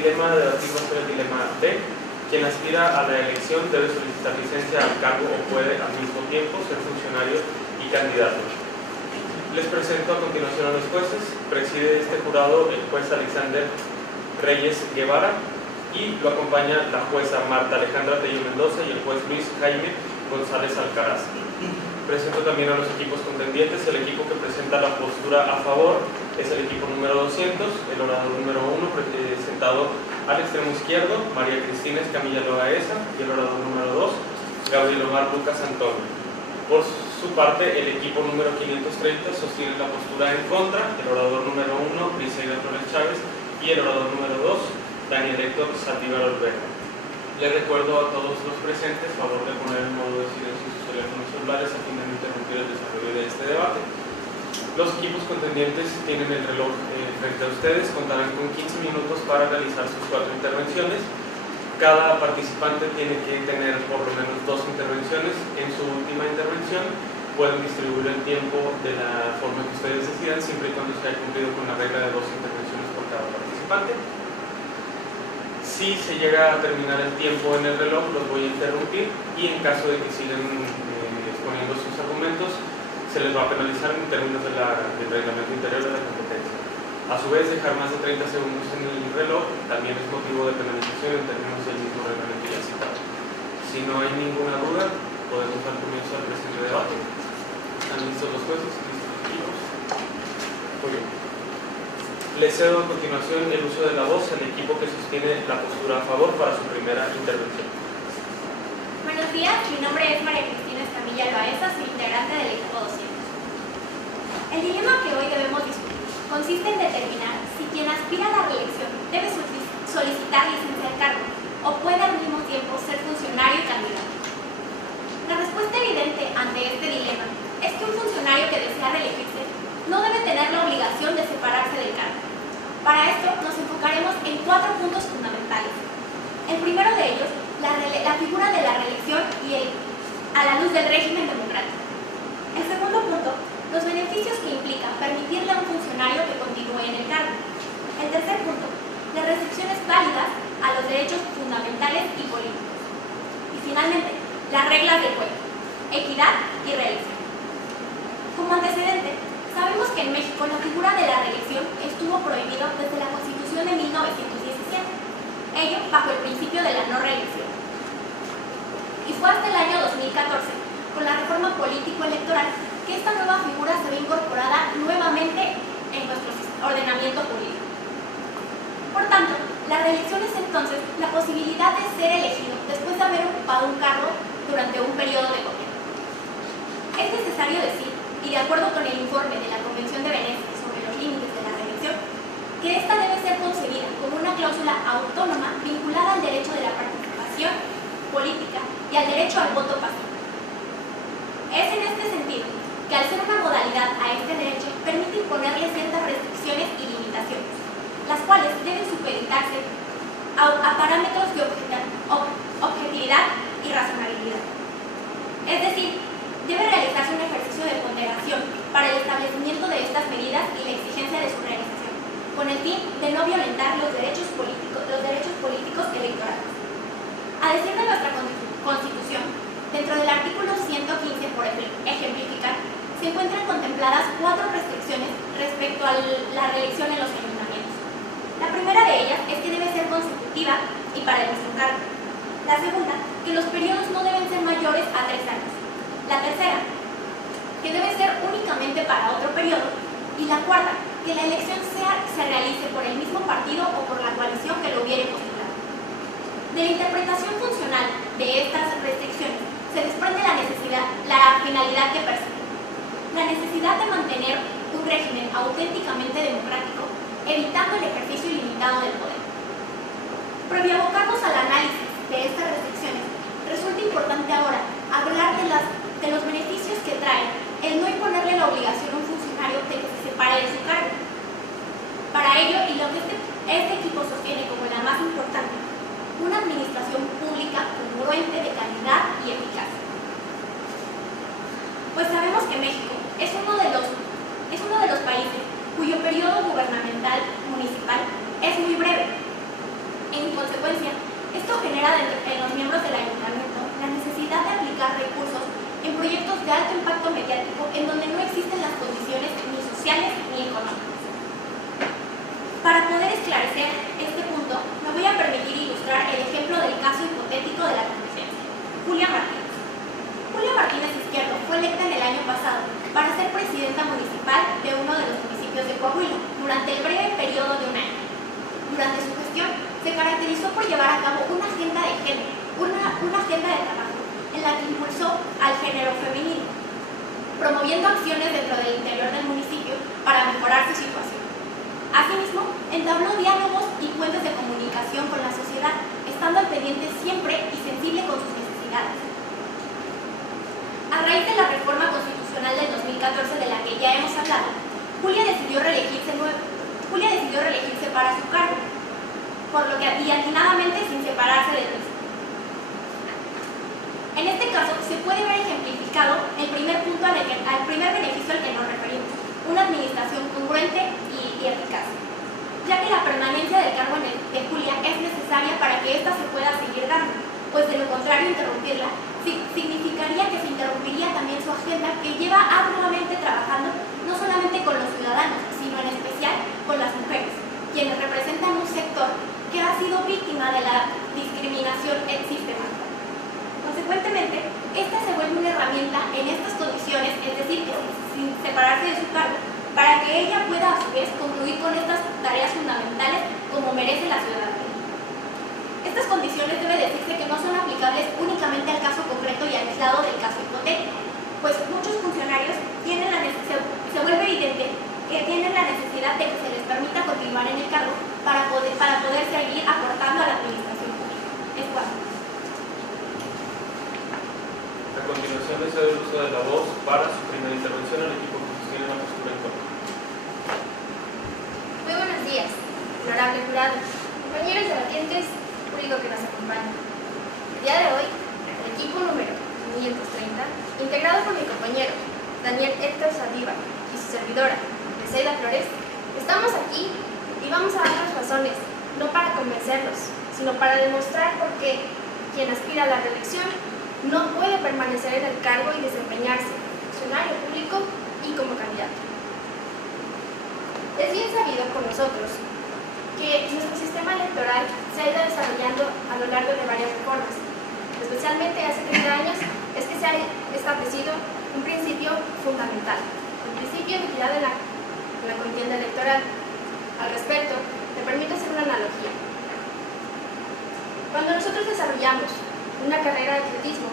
dilema de debatido va a ser el dilema B. Quien aspira a la elección debe solicitar licencia al cargo o puede al mismo tiempo ser funcionario y candidato. Les presento a continuación a los jueces. Preside este jurado el juez Alexander Reyes Guevara y lo acompaña la jueza Marta Alejandra Tello Mendoza y el juez Luis Jaime González Alcaraz. Presento también a los equipos contendientes. El equipo que presenta la postura a favor es el equipo número 200, el orador número 1, presentado al extremo izquierdo, María Cristina Escamilla Loaesa, y el orador número 2, Gabriel Omar Lucas Antonio. Por su parte, el equipo número 530 sostiene la postura en contra, el orador número 1, Briseida Flores Chávez, y el orador número 2, Daniel Héctor Saldívar Olvera. Les recuerdo a todos los presentes favor de poner en modo de silencio sus teléfonos celulares a fin de no interrumpir el desarrollo de este debate. Los equipos contendientes tienen el reloj frente a ustedes, contarán con 15 minutos para realizar sus 4 intervenciones. Cada participante tiene que tener por lo menos 2 intervenciones. En su última intervención pueden distribuir el tiempo de la forma que ustedes decidan, siempre y cuando se haya cumplido con la regla de 2 intervenciones por cada participante. Si se llega a terminar el tiempo en el reloj, los voy a interrumpir y en caso de que sigan exponiendo sus argumentos, se les va a penalizar en términos del reglamento interior de la competencia. A su vez, dejar más de 30 segundos en el reloj también es motivo de penalización en términos del mismo reglamento ya citado. Si no hay ninguna duda, podemos dar comienzo al presente debate. ¿Están listos los jueces? ¿Listos los equipos? Muy bien. Le cedo a continuación el uso de la voz al equipo que sostiene la postura a favor para su primera intervención. Buenos días, mi nombre es María Cristina Escamilla Loaesa, soy integrante del equipo 200. El dilema que hoy debemos discutir consiste en determinar si quien aspira a la reelección debe solicitar licencia de cargo o puede al mismo tiempo ser funcionario y candidato. La respuesta evidente ante este dilema es que un funcionario que desea reelegirse no debe tener la obligación de separarse del cargo. Para esto nos enfocaremos en 4 puntos fundamentales. El primero de ellos, la figura de la reelección y a la luz del régimen democrático. El segundo punto, los beneficios que implica permitirle a un funcionario que continúe en el cargo. El tercer punto, las restricciones válidas a los derechos fundamentales y políticos. Y finalmente, las reglas del juego, equidad y reelección. Como antecedente, sabemos que en México la figura de la reelección estuvo prohibida desde la Constitución de 1917, ello bajo el principio de la no reelección. Y fue hasta el año 2014, con la reforma político-electoral, que esta nueva figura se ve incorporada nuevamente en nuestro ordenamiento jurídico. Por tanto, la reelección es entonces la posibilidad de ser elegido después de haber ocupado un cargo durante un periodo de gobierno. Es necesario decir, y de acuerdo con el informe de la Convención de Venecia sobre los límites de la reelección, que esta debe ser concebida como una cláusula autónoma vinculada al derecho de la participación política y al derecho al voto pasivo. Es en este sentido que al ser una modalidad a este derecho permite imponerle ciertas restricciones y limitaciones, las cuales deben supeditarse a parámetros de objetividad y razonabilidad. Es decir, debe realizarse un ejercicio de ponderación para el establecimiento de estas medidas y la exigencia de su realización, con el fin de no violentar los derechos políticos electorales. A decir de nuestra Constitución, dentro del artículo 115, por ejemplificar, se encuentran contempladas 4 restricciones respecto a la reelección en los ayuntamientos. La primera de ellas es que debe ser consecutiva y para el mismo cargo. La segunda, que los periodos no deben ser mayores a 3 años. La tercera, que debe ser únicamente para otro periodo. Y la cuarta, que la elección se realice por el mismo partido o por la coalición que lo hubiere postulado. De la interpretación funcional de estas restricciones se desprende la finalidad que persigue. La necesidad de mantener un régimen auténticamente democrático, evitando el ejercicio ilimitado del poder. Previo a abocarnos al análisis de estas restricciones, resulta importante ahora hablar de los beneficios que trae el no imponerle la obligación a un funcionario de que se separe de su cargo. Para ello, y lo que este equipo sostiene como la más importante, una administración pública congruente, de calidad y eficaz. Pues sabemos que México es uno de los países cuyo periodo gubernamental municipal es muy breve. En consecuencia, esto genera en los miembros del ayuntamiento la necesidad de aplicar recursos en proyectos de alto impacto mediático en donde no existen las condiciones ni sociales ni económicas. Para poder esclarecer este punto, me voy a permitir ilustrar el ejemplo del caso hipotético de la competencia. Julia Martínez. Julia Martínez Izquierdo fue electa en el año pasado para ser presidenta municipal de uno de los municipios de Coahuila durante el breve periodo de un año. Durante su gestión, se caracterizó por llevar a cabo una agenda de género, una agenda de trabajo, en la que impulsó al género femenino, promoviendo acciones dentro del interior del municipio para mejorar su situación. Asimismo, entabló diálogos y puentes de comunicación con la sociedad, estando al pendiente siempre y sensible con sus necesidades. A raíz de la reforma constitucional del 2014 de la que ya hemos hablado, Julia decidió reelegirse para su cargo, por lo que atinadamente sin separarse del mismo. En este caso, se puede ver ejemplificado el primer punto al primer beneficio al que nos referimos, una administración congruente y eficaz, ya que la permanencia del cargo de Julia es necesaria para que ésta se pueda seguir dando, pues de lo contrario interrumpirla significaría que se interrumpiría también su agenda que lleva arduamente trabajando no solamente con los ciudadanos, sino en especial con las mujeres, quienes representan un sector que ha sido víctima de la discriminación sistemática. Consecuentemente, esta se vuelve una herramienta en estas condiciones, es decir, que sin separarse de su cargo, para que ella pueda a su vez concluir con estas tareas fundamentales como merece la ciudadanía. Estas condiciones debe decirse que no son aplicables únicamente al caso concreto y aislado del caso hipotético, pues muchos funcionarios se vuelve evidente que tienen la necesidad de que se les permita continuar en el cargo para poder seguir aportando a la administración pública. Es cuanto. A continuación, le cedo el uso de la voz para su primera intervención al equipo que sostiene la postura en contra. Muy buenos días, honorable jurado, compañeros debatientes, público que nos acompaña. El día de hoy, el equipo número 530, integrado por mi compañero Daniel Héctor Saldívar y su servidora, Besaida Flores, estamos aquí y vamos a darnos razones, no para convencerlos, sino para demostrar por qué quien aspira a la reelección no puede permanecer en el cargo y desempeñarse como funcionario público y como candidato. Es bien sabido por nosotros que nuestro sistema electoral se ha ido desarrollando a lo largo de varias reformas. Especialmente hace 30 años es que se ha establecido un principio fundamental, el principio de equidad en la contienda electoral. Al respecto, me permito hacer una analogía. Cuando nosotros desarrollamos una carrera de atletismo,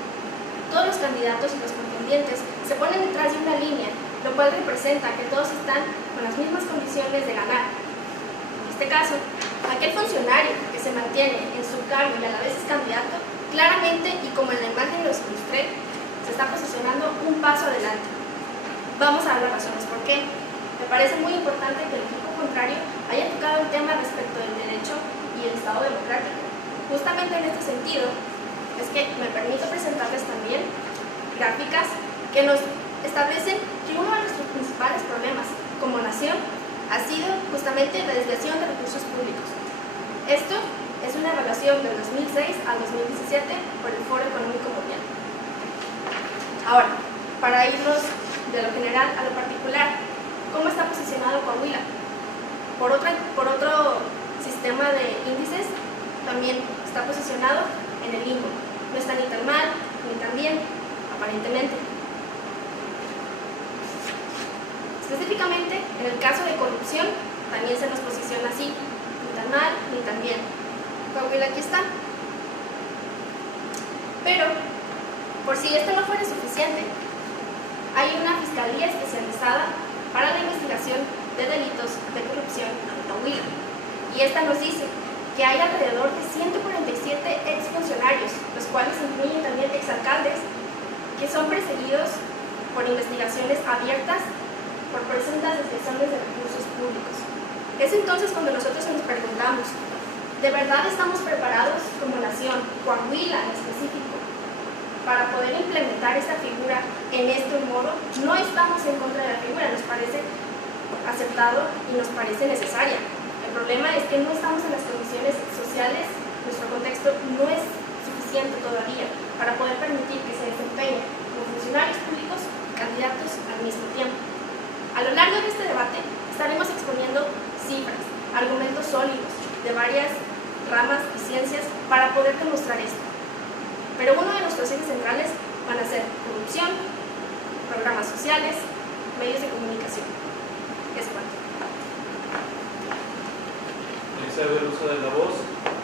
todos los candidatos y los contendientes se ponen detrás de una línea, lo cual representa que todos están con las mismas condiciones de ganar. En este caso, aquel funcionario que se mantiene en su cargo y a la vez es candidato, claramente y como en la imagen los ilustré, se está posicionando un paso adelante. Vamos a dar las razones por qué. Me parece muy importante que el equipo contrario haya tocado el tema respecto del derecho y el Estado democrático. Justamente en este sentido, es que me permito presentarles también gráficas que nos establecen que uno de nuestros principales problemas como nación ha sido justamente la desviación de recursos públicos. Esto es una evaluación del 2006 al 2017 por el Foro Económico Mundial. Ahora, para irnos de lo general a lo particular, ¿cómo está posicionado Coahuila? Por otro sistema de índices, también está posicionado en el limbo. No está ni tan mal, ni tan bien, aparentemente. Específicamente, en el caso de corrupción, también se nos posiciona así, ni tan mal, ni tan bien. Coahuila aquí está. Pero, por si esto no fuera suficiente, hay una fiscalía especializada para la investigación de delitos de corrupción en Coahuila. Y esta nos dice que hay alrededor de 147 exfuncionarios, los cuales incluyen también exalcaldes, que son perseguidos por investigaciones abiertas por presuntas desviaciones de recursos públicos. Es entonces cuando nosotros nos preguntamos, ¿de verdad estamos preparados como nación, Coahuila en específico, para poder implementar esta figura en este modo? No estamos en contra de la figura, nos parece aceptado y nos parece necesaria. El problema es que no estamos en las condiciones sociales, nuestro contexto no es suficiente todavía para poder permitir que se desempeñen como funcionarios públicos candidatos al mismo tiempo. A lo largo de este debate estaremos exponiendo cifras, argumentos sólidos de varias ramas y ciencias para poder demostrar esto. Pero uno de nuestros ejes centrales van a ser corrupción, programas sociales, medios de comunicación. Es cuanto. Le cedo el uso de la voz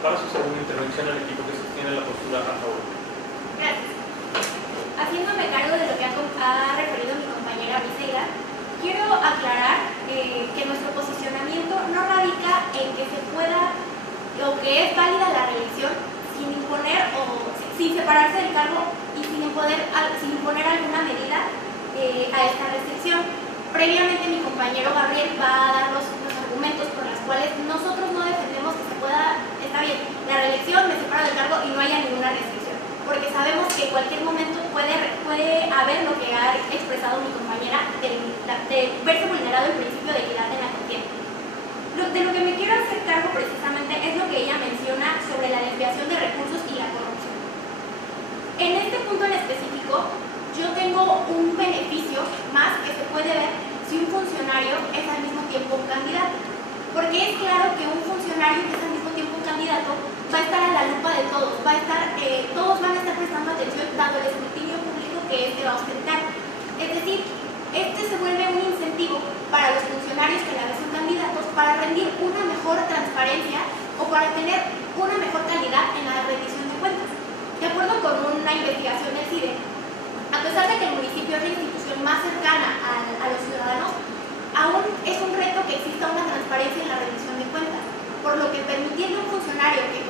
para su segunda intervención al equipo que sostiene la postura a favor. Gracias. Haciéndome cargo de lo que ha referido mi compañera Briseida, quiero aclarar que nuestro posicionamiento no radica en que se pueda, o que es válida la reelección sin imponer o sin separarse del cargo y sin imponer alguna medida a esta restricción. Previamente mi compañero Gabriel va a dar los argumentos por los cuales nosotros no defendemos que se pueda, está bien, la reelección, me separo del cargo y no haya ninguna restricción, porque sabemos que en cualquier momento puede haber lo que ha expresado mi compañera de verse vulnerado el principio de equidad en la contienda. De lo que me quiero hacer cargo precisamente es lo que ella menciona sobre la desviación de recursos y la corrupción. En este punto en específico, yo tengo un beneficio más que se puede ver si un funcionario es al mismo tiempo un candidato. Porque es claro que un funcionario que es al mismo tiempo un candidato va a estar a la lupa de todos, todos van a estar prestando atención dado el escrutinio público que este va a ostentar. Es decir, este se vuelve un incentivo para los funcionarios que a la vez son candidatos para rendir una mejor transparencia o para tener una mejor calidad en la rendición de cuentas. De acuerdo con una investigación del CIDE, a pesar de que el municipio es la institución más cercana a los ciudadanos, aún es un reto que exista una transparencia en la rendición de cuentas, por lo que permitirle a un funcionario que se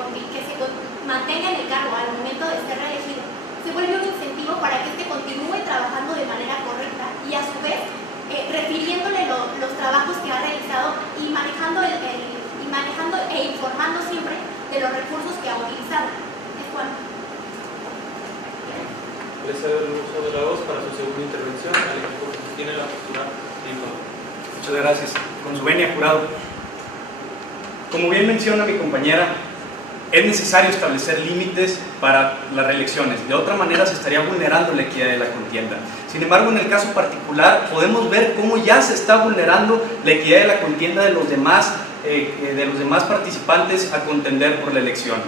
mantenga en el cargo al momento de ser reelegido se vuelve un incentivo para que éste continúe trabajando de manera correcta y a su vez refiriéndole los trabajos que ha realizado y manejando e informando siempre de los recursos que ha utilizado. Es cuanto. Le cedo el uso de la voz para su segunda intervención al equipo que sostiene la postura de favor. Muchas gracias. Con su venia, jurado. Como bien menciona mi compañera, es necesario establecer límites para las reelecciones. De otra manera se estaría vulnerando la equidad de la contienda. Sin embargo, en el caso particular podemos ver cómo ya se está vulnerando la equidad de la contienda de los demás participantes a contender por la elección.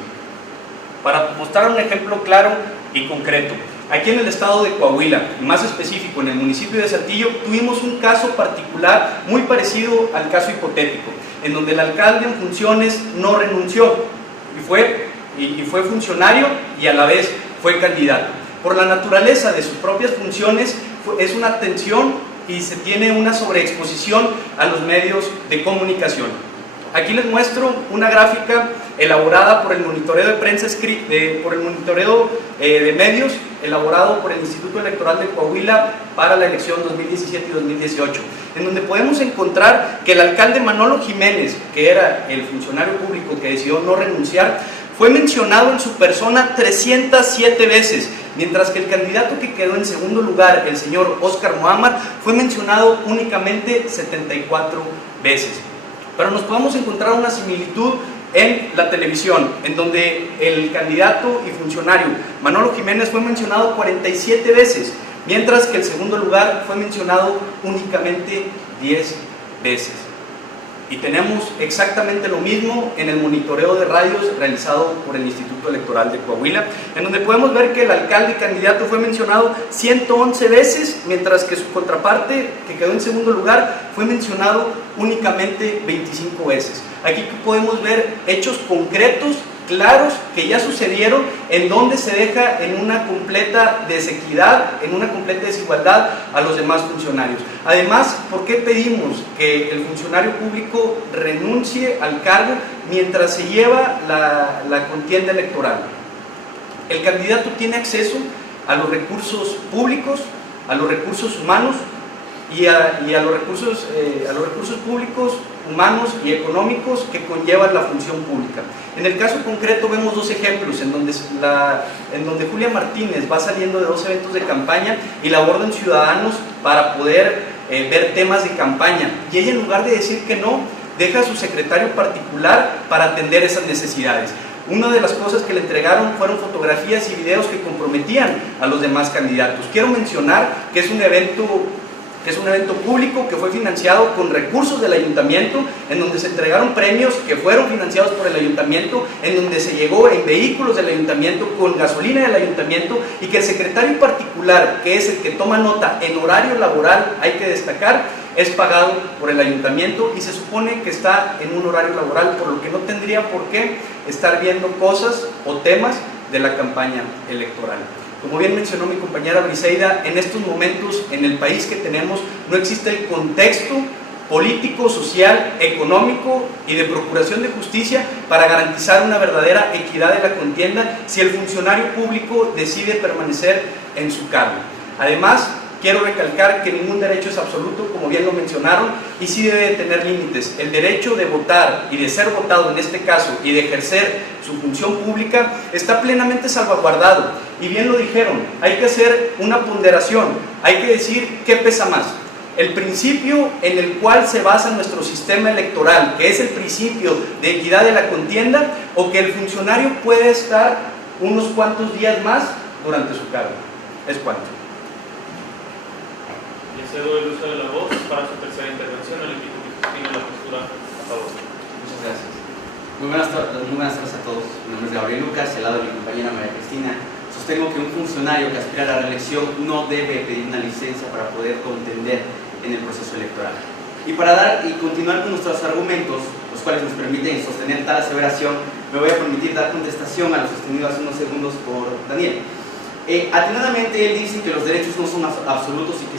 Para mostrar un ejemplo claro y concreto, aquí en el estado de Coahuila, y más específico en el municipio de Saltillo, tuvimos un caso particular muy parecido al caso hipotético, en donde el alcalde en funciones no renunció y fue funcionario y a la vez fue candidato. Por la naturaleza de sus propias funciones es una atención y se tiene una sobreexposición a los medios de comunicación. Aquí les muestro una gráfica elaborada por el monitoreo de prensa de medios, elaborado por el Instituto Electoral de Coahuila para la elección 2017 y 2018, en donde podemos encontrar que el alcalde Manolo Jiménez, que era el funcionario público que decidió no renunciar, fue mencionado en su persona 307 veces, mientras que el candidato que quedó en segundo lugar, el señor Óscar Muhammad, fue mencionado únicamente 74 veces. Pero nos podemos encontrar una similitud en la televisión, en donde el candidato y funcionario Manolo Jiménez fue mencionado 47 veces, mientras que el segundo lugar fue mencionado únicamente 10 veces. Y tenemos exactamente lo mismo en el monitoreo de radios realizado por el Instituto Electoral de Coahuila, en donde podemos ver que el alcalde y candidato fue mencionado 111 veces, mientras que su contraparte, que quedó en segundo lugar, fue mencionado únicamente 25 veces. Aquí podemos ver hechos concretos, claros, que ya sucedieron, en donde se deja en una completa desequidad, en una completa desigualdad a los demás funcionarios. Además, ¿por qué pedimos que el funcionario público renuncie al cargo mientras se lleva la contienda electoral? El candidato tiene acceso a los recursos públicos, a los recursos humanos y a los recursos públicos, humanos y económicos que conllevan la función pública. En el caso concreto vemos dos ejemplos en donde Julia Martínez va saliendo de dos eventos de campaña y la abordan ciudadanos para poder ver temas de campaña, y ella, en lugar de decir que no, deja a su secretario particular para atender esas necesidades. Una de las cosas que le entregaron fueron fotografías y videos que comprometían a los demás candidatos. Quiero mencionar que es un evento público que fue financiado con recursos del ayuntamiento, en donde se entregaron premios que fueron financiados por el ayuntamiento, en donde se llegó en vehículos del ayuntamiento, con gasolina del ayuntamiento, y que el secretario particular, que es el que toma nota en horario laboral, hay que destacar, es pagado por el ayuntamiento y se supone que está en un horario laboral, por lo que no tendría por qué estar viendo cosas o temas de la campaña electoral. Como bien mencionó mi compañera Briseida, en estos momentos en el país que tenemos no existe el contexto político, social, económico y de procuración de justicia para garantizar una verdadera equidad de la contienda si el funcionario público decide permanecer en su cargo. Además, quiero recalcar que ningún derecho es absoluto, como bien lo mencionaron, y sí debe tener límites. El derecho de votar y de ser votado en este caso y de ejercer su función pública está plenamente salvaguardado. Y bien lo dijeron, hay que hacer una ponderación, hay que decir qué pesa más. El principio en el cual se basa nuestro sistema electoral, que es el principio de equidad de la contienda, o que el funcionario puede estar unos cuantos días más durante su cargo. ¿Es cuánto? Le cedo el uso de la voz para su tercera intervención al equipo que sostiene la postura a favor. Muchas gracias. Muy buenas tardes a todos. Mi nombre es Gabriel Lucas, al lado de mi compañera María Cristina. Sostengo que un funcionario que aspira a la reelección no debe pedir una licencia para poder contender en el proceso electoral. Y para continuar con nuestros argumentos, los cuales nos permiten sostener tal aseveración, me voy a permitir dar contestación a lo sostenido hace unos segundos por Daniel. Atinadamente él dice que los derechos no son absolutos y que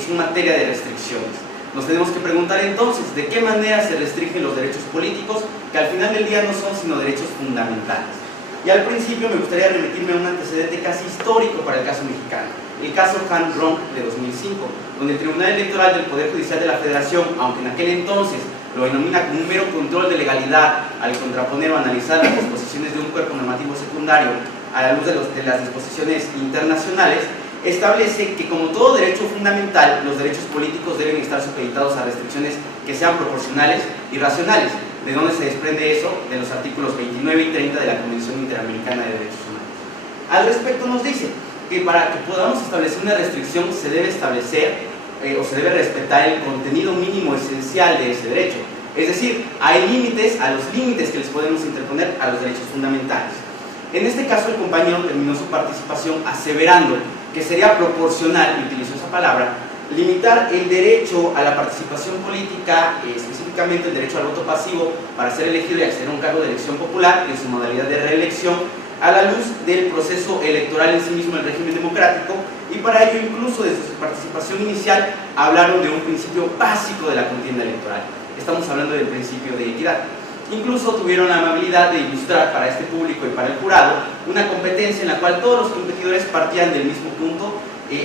son materia de restricciones. Nos tenemos que preguntar entonces, ¿de qué manera se restringen los derechos políticos, que al final del día no son sino derechos fundamentales? Y al principio me gustaría remitirme a un antecedente casi histórico para el caso mexicano, el caso Han Ronk de 2005, donde el Tribunal Electoral del Poder Judicial de la Federación, aunque en aquel entonces lo denomina como un mero control de legalidad al contraponer o analizar las disposiciones de un cuerpo normativo secundario a la luz de las disposiciones internacionales, establece que como todo derecho fundamental, los derechos políticos deben estar supeditados a restricciones que sean proporcionales y racionales. ¿De dónde se desprende eso? De los artículos 29 y 30 de la Convención Interamericana de Derechos Humanos. Al respecto nos dice que para que podamos establecer una restricción se debe establecer o se debe respetar el contenido mínimo esencial de ese derecho. Es decir, hay límites a los límites que les podemos interponer a los derechos fundamentales. En este caso el compañero terminó su participación aseverando que sería proporcional, y utilizó esa palabra, limitar el derecho a la participación política, específicamente el derecho al voto pasivo para ser elegido y acceder a un cargo de elección popular en su modalidad de reelección, a la luz del proceso electoral en sí mismo, el régimen democrático, y para ello incluso desde su participación inicial hablaron de un principio básico de la contienda electoral. Estamos hablando del principio de equidad. Incluso tuvieron la amabilidad de ilustrar para este público y para el jurado una competencia en la cual todos los competidores partían del mismo punto,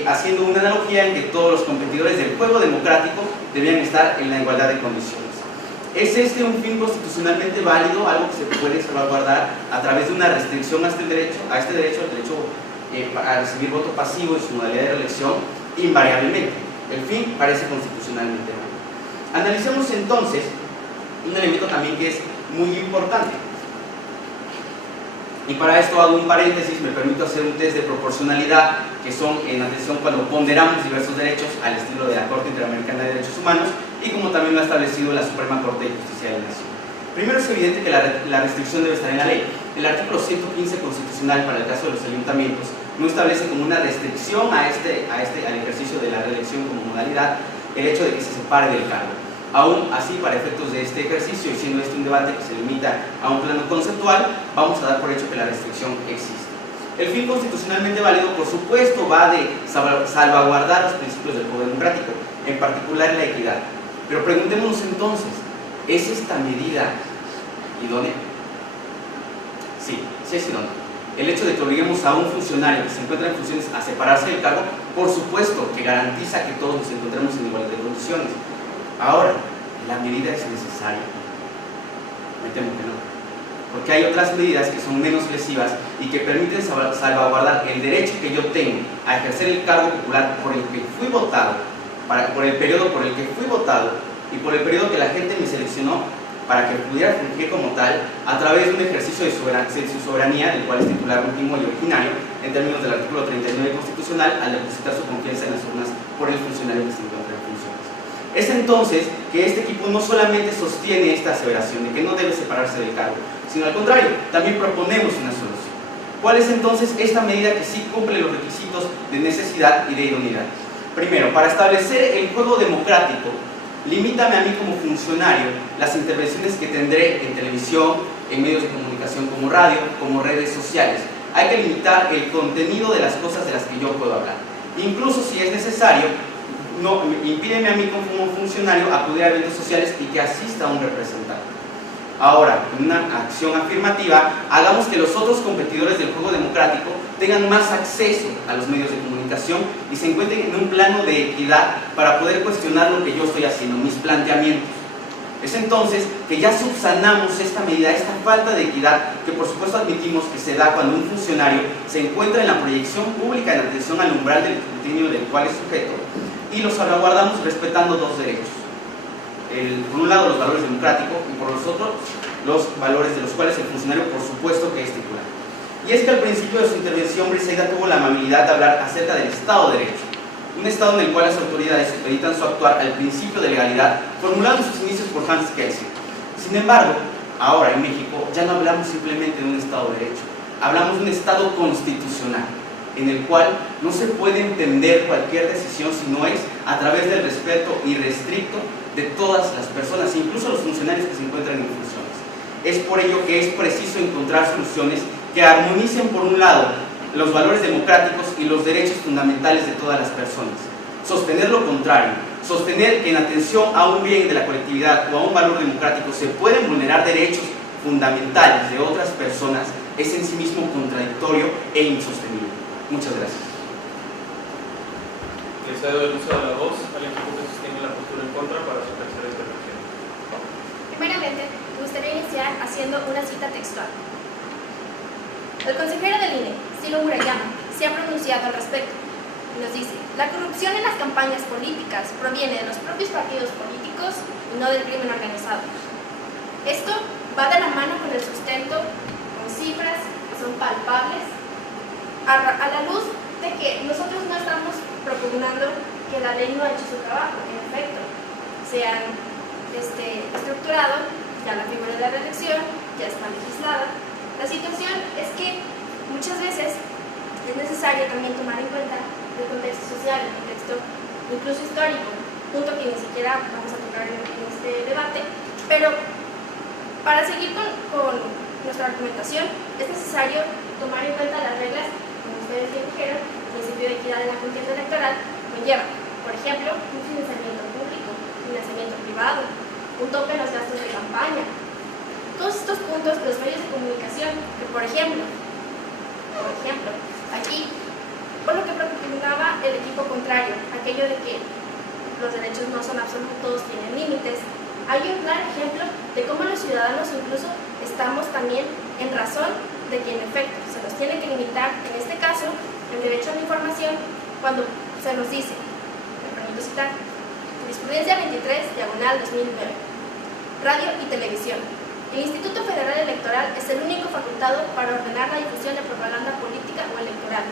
haciendo una analogía en que todos los competidores del juego democrático debían estar en la igualdad de condiciones. ¿Es este un fin constitucionalmente válido, algo que se puede salvaguardar a través de una restricción a este derecho, al derecho a recibir voto pasivo y su modalidad de reelección? Invariablemente. El fin parece constitucionalmente válido. Analicemos entonces un elemento también que es muy importante. Y para esto hago un paréntesis, me permito hacer un test de proporcionalidad, que son en atención cuando ponderamos diversos derechos al estilo de la Corte Interamericana de Derechos Humanos y como también lo ha establecido la Suprema Corte de Justicia de la Nación. Primero, es evidente que la restricción debe estar en la ley. El artículo 115 constitucional para el caso de los ayuntamientos no establece como una restricción al ejercicio de la reelección como modalidad el hecho de que se separe del cargo. Aún así, para efectos de este ejercicio y siendo este un debate que se limita a un plano conceptual, vamos a dar por hecho que la restricción existe. El fin constitucionalmente válido, por supuesto, va de salvaguardar los principios del poder democrático, en particular la equidad. Pero preguntémonos entonces, ¿es esta medida idónea? Sí es idónea. El hecho de que obliguemos a un funcionario que se encuentra en funciones a separarse del cargo, por supuesto que garantiza que todos nos encontremos en igualdad de condiciones. Ahora, ¿la medida es necesaria? Me temo que no. Porque hay otras medidas que son menos lesivas y que permiten salvaguardar el derecho que yo tengo a ejercer el cargo popular por el que fui votado, por el periodo por el que fui votado, y por el periodo que la gente me seleccionó para que pudiera fungir como tal a través de un ejercicio de su soberanía, del cual es titular último y originario, en términos del artículo 39 constitucional, al depositar su confianza en las urnas por el funcionario que se encuentra en funciones. Es entonces que este equipo no solamente sostiene esta aseveración de que no debe separarse del cargo, sino al contrario, también proponemos una solución. ¿Cuál es entonces esta medida que sí cumple los requisitos de necesidad y de idoneidad? Primero, para establecer el juego democrático, limítame a mí como funcionario las intervenciones que tendré en televisión, en medios de comunicación como radio, como redes sociales. Hay que limitar el contenido de las cosas de las que yo puedo hablar. Incluso si es necesario, impídeme a mí como funcionario acudir a eventos sociales y que asista un representante. Ahora, en una acción afirmativa, hagamos que los otros competidores del juego democrático tengan más acceso a los medios de comunicación y se encuentren en un plano de equidad para poder cuestionar lo que yo estoy haciendo, mis planteamientos. Es entonces que ya subsanamos esta medida, esta falta de equidad que por supuesto admitimos que se da cuando un funcionario se encuentra en la proyección pública en atención al umbral del escrutinio del cual es sujeto, y lo salvaguardamos respetando dos derechos. Por un lado los valores democráticos y por los otros los valores de los cuales el funcionario por supuesto que es titular. Y es que al principio de su intervención Briseida tuvo la amabilidad de hablar acerca del Estado de Derecho, un Estado en el cual las autoridades supeditan su actuar al principio de legalidad formulado en sus inicios por Hans Kelsen. Sin embargo, ahora en México ya no hablamos simplemente de un Estado de Derecho, hablamos de un Estado constitucional en el cual no se puede entender cualquier decisión si no es a través del respeto irrestricto de todas las personas, incluso los funcionarios que se encuentran en funciones. Es por ello que es preciso encontrar soluciones que armonicen por un lado los valores democráticos y los derechos fundamentales de todas las personas. Sostener lo contrario, sostener que en atención a un bien de la colectividad o a un valor democrático se pueden vulnerar derechos fundamentales de otras personas, es en sí mismo contradictorio e insostenible. Muchas gracias. Le cedo el uso de la voz al equipo que sostiene la postura en contra para su tercera intervención. Primeramente, me gustaría iniciar haciendo una cita textual. El consejero del INE, Ciro Murayama, se ha pronunciado al respecto y nos dice: la corrupción en las campañas políticas proviene de los propios partidos políticos y no del crimen organizado. Esto va de la mano con el sustento, con cifras que son palpables, a la luz de que nosotros no estamos propugnando que la ley no ha hecho su trabajo. En efecto, se han estructurado, ya la figura de la reelección ya está legislada. La situación es que muchas veces es necesario también tomar en cuenta el contexto social, el contexto incluso histórico, punto que ni siquiera vamos a tocar en este debate, pero para seguir con nuestra argumentación es necesario tomar en cuenta las reglas, como ustedes bien dijeron. El principio de equidad en la contienda electoral conlleva, por ejemplo, un financiamiento público, un financiamiento privado, un tope en los gastos de campaña. Todos estos puntos, los medios de comunicación, que por ejemplo, aquí, por lo que propugnaba el equipo contrario, aquello de que los derechos no son absolutos, tienen límites, hay un claro ejemplo de cómo los ciudadanos incluso estamos también en razón de que en efecto se nos tiene que limitar, en este caso, el derecho a la información, cuando se nos dice, me permito citar, Jurisprudencia 23/2009, radio y televisión. El Instituto Federal Electoral es el único facultado para ordenar la difusión de propaganda política o electoral.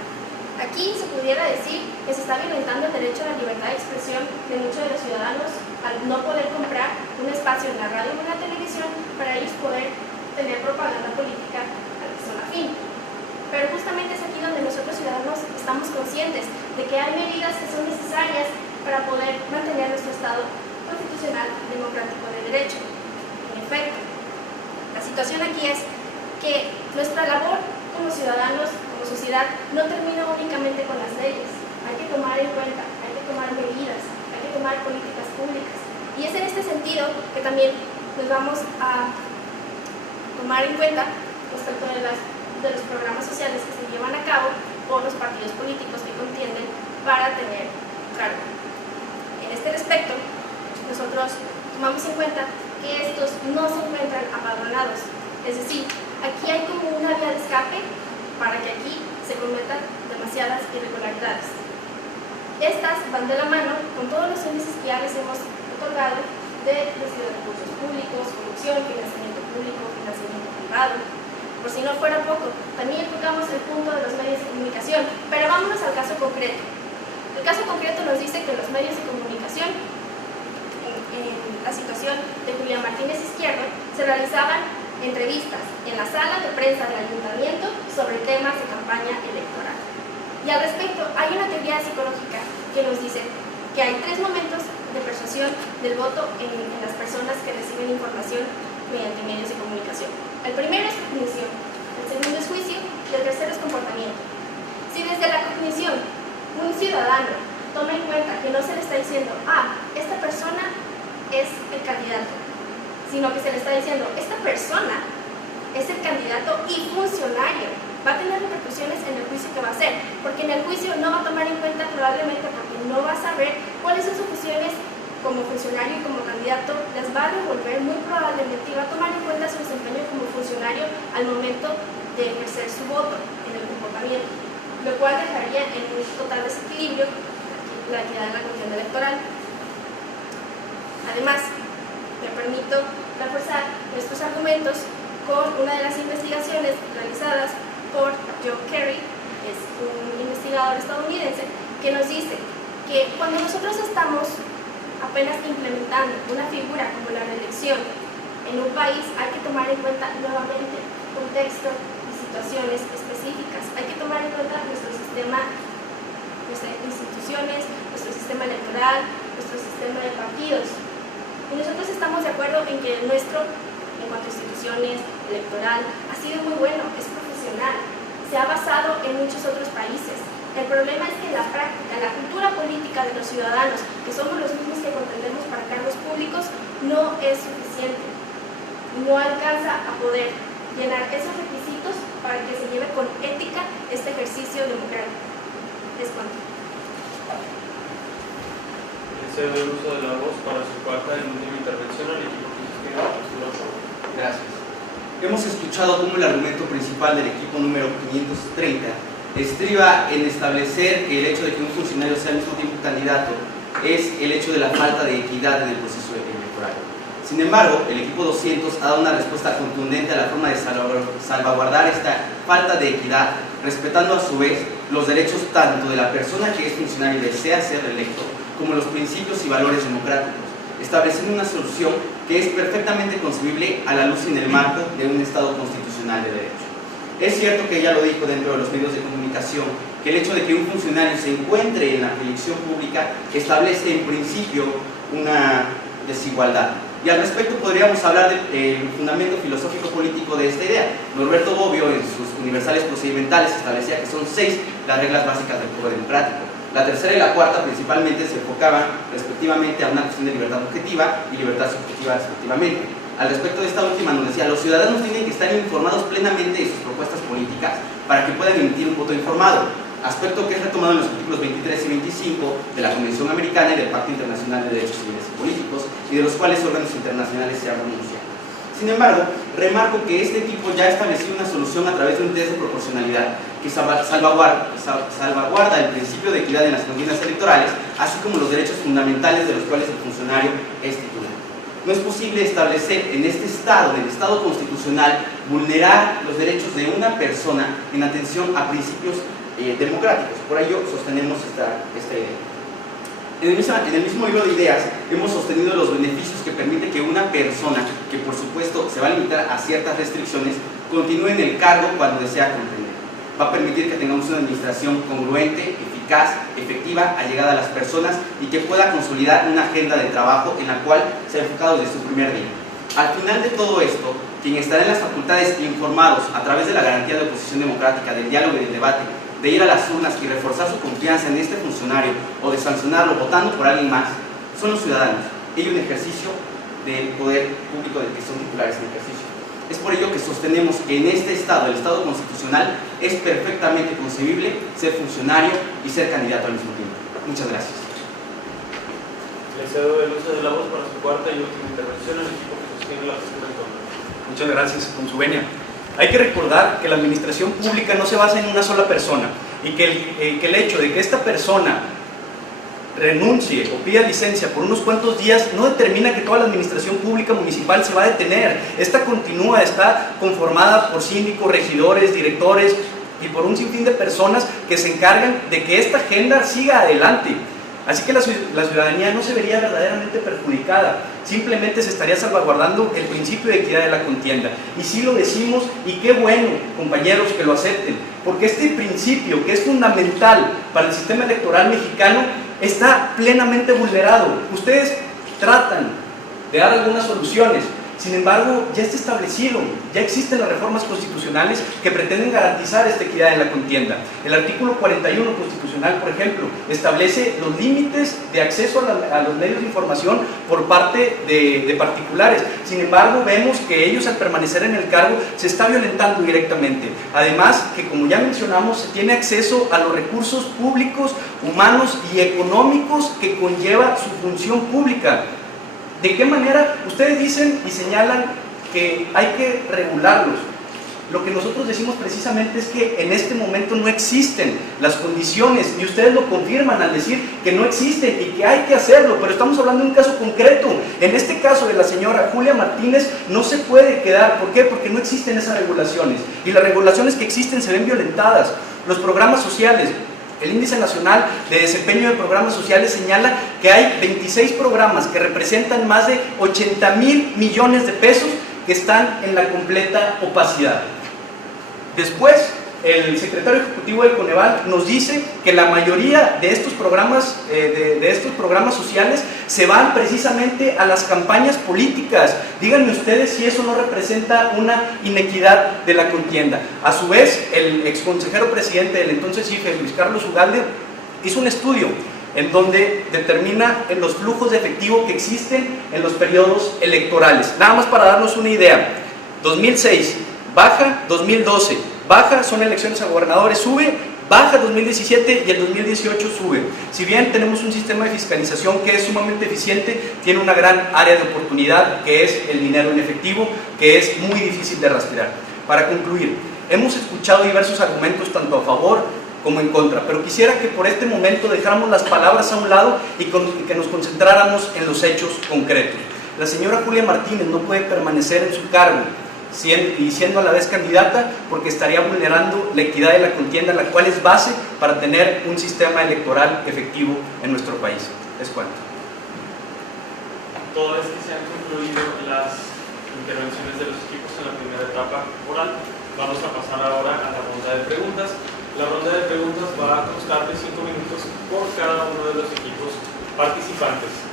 Aquí se pudiera decir que se está violentando el derecho a la libertad de expresión de muchos de los ciudadanos al no poder comprar un espacio en la radio o en la televisión para ellos poder tener propaganda política a la que son afín. Pero justamente es aquí donde nosotros ciudadanos estamos conscientes de que hay medidas que son necesarias para poder mantener nuestro Estado constitucional democrático de derecho. En efecto, la situación aquí es que nuestra labor como ciudadanos, como sociedad, no termina únicamente con las leyes. Hay que tomar en cuenta, hay que tomar medidas, hay que tomar políticas públicas. Y es en este sentido que también nos vamos a tomar en cuenta respecto de los programas sociales que se llevan a cabo por los partidos políticos que contienden para tener cargo. En este respecto, nosotros tomamos en cuenta que estos no se encuentran apadronados, es decir, aquí hay como una vía de escape para que aquí se cometan demasiadas irregularidades. Estas van de la mano con todos los índices que ya les hemos otorgado de desvío de recursos públicos, corrupción, financiamiento público, financiamiento privado. Por si no fuera poco, también tocamos el punto de los medios de comunicación, pero vámonos al caso concreto. El caso concreto nos dice que los medios de comunicación, en la situación de Julián Martínez Izquierdo, se realizaban entrevistas en la sala de prensa del ayuntamiento sobre temas de campaña electoral. Y al respecto, hay una teoría psicológica que nos dice que hay 3 momentos de persuasión del voto en las personas que reciben información mediante medios de comunicación. El primero es cognición, el segundo es juicio y el tercero es comportamiento. Si desde la cognición un ciudadano toma en cuenta que no se le está diciendo, esta persona es el candidato, sino que se le está diciendo, esta persona es el candidato y funcionario, va a tener repercusiones en el juicio que va a hacer, porque en el juicio no va a tomar en cuenta probablemente porque no va a saber cuáles son sus funciones como funcionario y como candidato, las va a devolver muy probablemente y va a tomar en cuenta su desempeño como funcionario al momento de ejercer su voto en el comportamiento, lo cual dejaría en un total desequilibrio la equidad en la contienda electoral. Además, me permito reforzar nuestros argumentos con una de las investigaciones realizadas por John Kerry, es un investigador estadounidense, que nos dice que cuando nosotros estamos apenas implementando una figura como la reelección en un país, hay que tomar en cuenta nuevamente contexto y situaciones específicas. Hay que tomar en cuenta nuestro sistema, nuestras instituciones, nuestro sistema electoral, nuestro sistema de partidos. Y nosotros estamos de acuerdo en que el nuestro, en cuanto a instituciones, electoral, ha sido muy bueno, es profesional, se ha basado en muchos otros países. El problema es que en la práctica, la cultura política de los ciudadanos, que somos los mismos que contendemos para cargos públicos, no es suficiente. No alcanza a poder llenar esos requisitos para que se lleve con ética este ejercicio democrático. Es cuanto. Cedo el uso de la voz para su cuarta y última intervención al equipo que sostiene la postura a favor. Gracias. Hemos escuchado cómo el argumento principal del equipo número 530 estriba en establecer que el hecho de que un funcionario sea al mismo tiempo candidato es el hecho de la falta de equidad en el proceso electoral. Sin embargo, el equipo 200 ha dado una respuesta contundente a la forma de salvaguardar esta falta de equidad, respetando a su vez los derechos tanto de la persona que es funcionario y desea ser reelecto, como los principios y valores democráticos, estableciendo una solución que es perfectamente concebible a la luz y en el marco de un Estado constitucional de derecho. Es cierto que ella lo dijo dentro de los medios de comunicación, que el hecho de que un funcionario se encuentre en la elección pública establece en principio una desigualdad. Y al respecto podríamos hablar del fundamento filosófico-político de esta idea. Norberto Bobbio, en sus Universales Procedimentales, establecía que son 6 las reglas básicas del juego democrático. La tercera y la cuarta principalmente se enfocaban respectivamente a una cuestión de libertad objetiva y libertad subjetiva respectivamente. Al respecto de esta última nos decía, los ciudadanos tienen que estar informados plenamente de sus propuestas políticas para que puedan emitir un voto informado, aspecto que es retomado en los artículos 23 y 25 de la Convención Americana y del Pacto Internacional de Derechos Civiles y Políticos, y de los cuales órganos internacionales se han pronunciado. Sin embargo, remarco que este tipo ya ha establecido una solución a través de un test de proporcionalidad que salvaguarda el principio de equidad en las contiendas electorales, así como los derechos fundamentales de los cuales el funcionario es titular. No es posible establecer en este Estado, en el Estado constitucional, vulnerar los derechos de una persona en atención a principios democráticos. Por ello sostenemos esta idea. En el mismo hilo de ideas hemos sostenido los beneficios que permite que una persona, que por supuesto se va a limitar a ciertas restricciones, continúe en el cargo cuando desea comprender. Va a permitir que tengamos una administración congruente, eficaz, efectiva, allegada a las personas y que pueda consolidar una agenda de trabajo en la cual se ha enfocado desde su primer día. Al final de todo esto, quien estará en las facultades informados a través de la garantía de oposición democrática, del diálogo y del debate, de ir a las urnas y reforzar su confianza en este funcionario o de sancionarlo votando por alguien más, son los ciudadanos, ello en ejercicio del poder público del que son titulares en ejercicio. Es por ello que sostenemos que en este Estado, el Estado constitucional, es perfectamente concebible ser funcionario y ser candidato al mismo tiempo. Muchas gracias. Le cedo el uso de la voz para su cuarta y última intervención al equipo que sostiene la postura en contra. Muchas gracias, con su venia. Hay que recordar que la administración pública no se basa en una sola persona y que el hecho de que esta persona renuncie o pida licencia por unos cuantos días no determina que toda la administración pública municipal se va a detener. Esta continúa, está conformada por síndicos, regidores, directores y por un sinfín de personas que se encargan de que esta agenda siga adelante. Así que la ciudadanía no se vería verdaderamente perjudicada, simplemente se estaría salvaguardando el principio de equidad de la contienda. Y sí lo decimos, y qué bueno, compañeros, que lo acepten, porque este principio, que es fundamental para el sistema electoral mexicano, está plenamente vulnerado. Ustedes tratan de dar algunas soluciones, sin embargo, ya está establecido, ya existen las reformas constitucionales que pretenden garantizar esta equidad en la contienda. El artículo 41 constitucional, por ejemplo, establece los límites de acceso a los medios de información por parte de particulares. Sin embargo, vemos que ellos, al permanecer en el cargo, se está violentando directamente. Además, que como ya mencionamos, se tiene acceso a los recursos públicos, humanos y económicos que conlleva su función pública. ¿De qué manera? Ustedes dicen y señalan que hay que regularlos. Lo que nosotros decimos precisamente es que en este momento no existen las condiciones, y ustedes lo confirman al decir que no existen y que hay que hacerlo, pero estamos hablando de un caso concreto. En este caso de la señora Julia Martínez no se puede quedar. ¿Por qué? Porque no existen esas regulaciones, y las regulaciones que existen se ven violentadas. Los programas sociales, el Índice Nacional de Desempeño de Programas Sociales señala que hay 26 programas que representan más de 80,000 millones de pesos que están en la completa opacidad. Después, el secretario ejecutivo del Coneval nos dice que la mayoría de estos programas, sociales se van precisamente a las campañas políticas. Díganme ustedes si eso no representa una inequidad de la contienda. A su vez, el exconsejero presidente del entonces IFE, Luis Carlos Ugalde, hizo un estudio en donde determina los flujos de efectivo que existen en los periodos electorales. Nada más para darnos una idea: 2006 baja, 2012 baja, son elecciones a gobernadores, sube, baja 2017 y el 2018 sube. Si bien tenemos un sistema de fiscalización que es sumamente eficiente, tiene una gran área de oportunidad, que es el dinero en efectivo, que es muy difícil de rastrear. Para concluir, hemos escuchado diversos argumentos tanto a favor como en contra, pero quisiera que por este momento dejáramos las palabras a un lado y que nos concentráramos en los hechos concretos. La señora Julia Martínez no puede permanecer en su cargo y siendo a la vez candidata, porque estaría vulnerando la equidad de la contienda, la cual es base para tener un sistema electoral efectivo en nuestro país. Es cuanto. Toda vez que se han concluido las intervenciones de los equipos en la primera etapa oral, vamos a pasar ahora a la ronda de preguntas. La ronda de preguntas va a constar de 5 minutos por cada uno de los equipos participantes.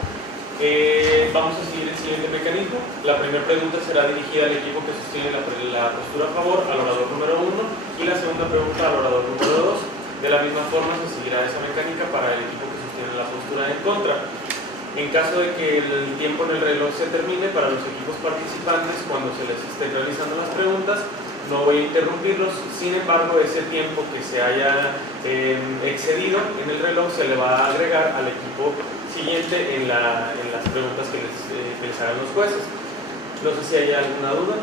Vamos a seguir el siguiente mecanismo. La primera pregunta será dirigida al equipo que sostiene la postura a favor, al orador número 1, y la segunda pregunta al orador número 2. De la misma forma se seguirá esa mecánica para el equipo que sostiene la postura en contra. En caso de que el tiempo en el reloj se termine para los equipos participantes, cuando se les esté realizando las preguntas, no voy a interrumpirlos. Sin embargo, ese tiempo que se haya excedido en el reloj se le va a agregar al equipo siguiente en las preguntas que les hagan los jueces. No sé si hay alguna duda.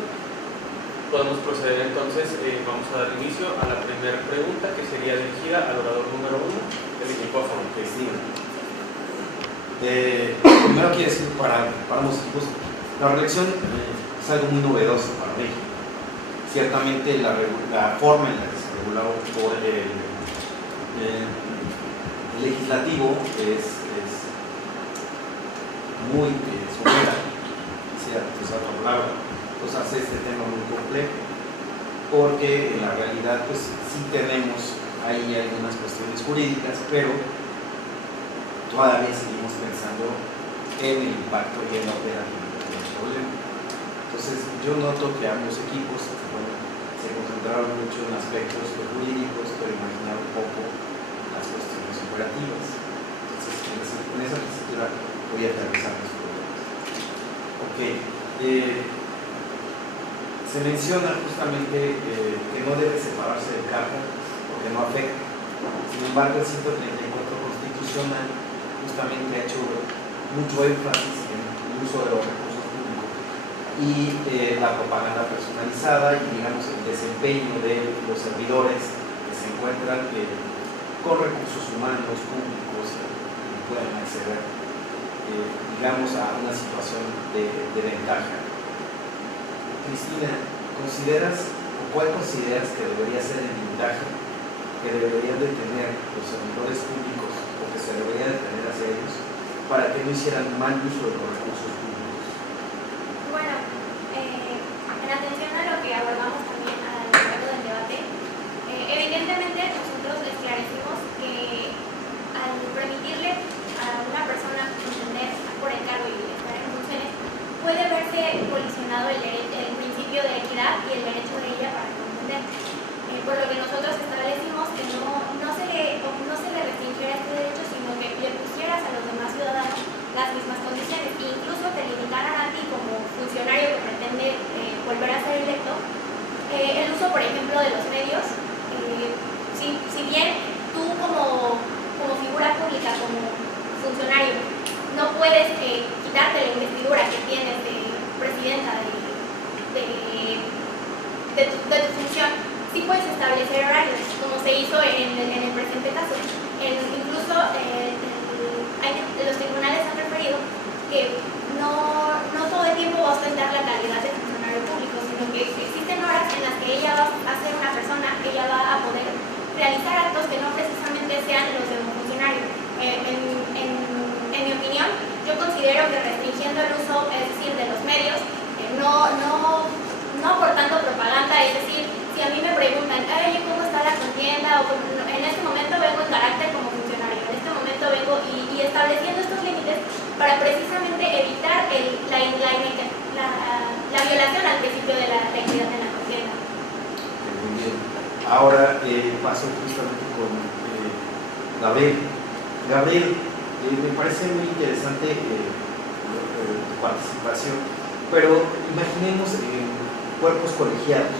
Podemos proceder entonces. Vamos a dar inicio a la primera pregunta, que sería dirigida al orador número 1 del equipo a favor. Primero quiero decir, para los equipos, la reelección es algo muy novedoso para México. Ciertamente la forma en la que se regula por el legislativo es muy somera, cierto, esa palabra, pues hace este tema muy complejo, porque en la realidad pues sí tenemos ahí algunas cuestiones jurídicas, pero todavía seguimos pensando en el impacto y en la operatividad del problema. Entonces yo noto que ambos equipos se concentraron mucho en aspectos jurídicos, pero imaginaron un poco las cuestiones operativas. Entonces en esa tesitura voy a aterrizar los problemas. Ok. Se menciona justamente que no debe separarse del cargo porque no afecta. Sin embargo, el 134 constitucional justamente ha hecho mucho énfasis en el uso de los recursos públicos y la propaganda personalizada y, digamos, el desempeño de los servidores que se encuentran con recursos humanos, públicos, pueden acceder, digamos, a una situación de ventaja. Cristina, ¿cuál consideras que debería ser el blindaje que deberían de tener los servidores públicos o que se debería de tener hacia ellos para que no hicieran mal uso de los recursos públicos? Bueno, en atención a lo que abordamos también a lo largo del debate, evidentemente nosotros esclarecimos que al permitirle a una persona contender por el cargo y estar en funciones, puede verse colisionado el principio de equidad y el derecho de ella para contender. Por lo que nosotros establecimos que no se le restringiera este derecho, sino que le pusieras a los demás ciudadanos las mismas condiciones, e incluso te limitaran a ti como funcionario que pretende volver a ser electo el uso, por ejemplo, de los medios. Si bien tú como figura pública, como funcionario, no puedes quitarte la investidura que tienes de presidenta de tu función, sí puedes establecer horarios, como se hizo en el presente caso. Incluso los tribunales han referido que no todo el tiempo va a ostentar la calidad de funcionario público, sino que existen horas en las que ella va a ser una persona, ella va a poder realizar actos que no precisamente sean los de un funcionario. En mi opinión, yo considero que restringiendo el uso, es decir, de los medios, no aportando propaganda, es decir, si a mí me preguntan, ¿cómo está la contienda? En este momento vengo en carácter como funcionario, en este momento vengo y estableciendo estos límites para precisamente evitar la violación al principio de la equidad en la contienda. Muy bien. Ahora paso justamente con Gabriel. Gabriel, me parece muy interesante tu participación, pero imaginemos cuerpos colegiados,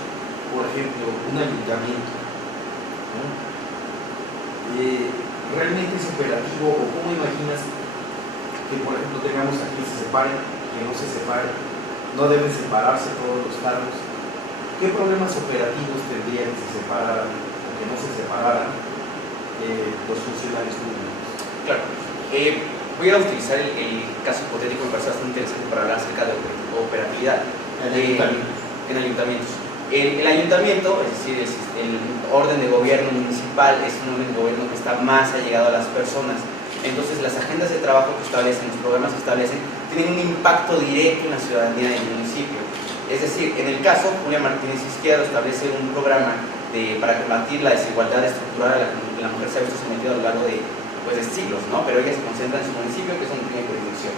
por ejemplo, un ayuntamiento, ¿no? ¿Realmente es operativo o cómo imaginas que, por ejemplo, tengamos aquí que se separen, que no se separen, no deben separarse todos los cargos? ¿Qué problemas operativos tendrían que se separaran o que no se separaran los funcionarios públicos? Claro. Voy a utilizar el caso hipotético, me parece bastante interesante para hablar acerca de operatividad. En ayuntamientos. El ayuntamiento, es decir, el orden de gobierno municipal es un orden de gobierno que está más allegado a las personas. Entonces, las agendas de trabajo que establecen, los programas que establecen, tienen un impacto directo en la ciudadanía del municipio. Es decir, en el caso, Julia Martínez Izquierdo establece un programa para combatir la desigualdad estructural a la que la mujer se ha visto sometida a lo largo de siglos, ¿no? Pero ella se concentra en su municipio, que es una pequeña jurisdicción.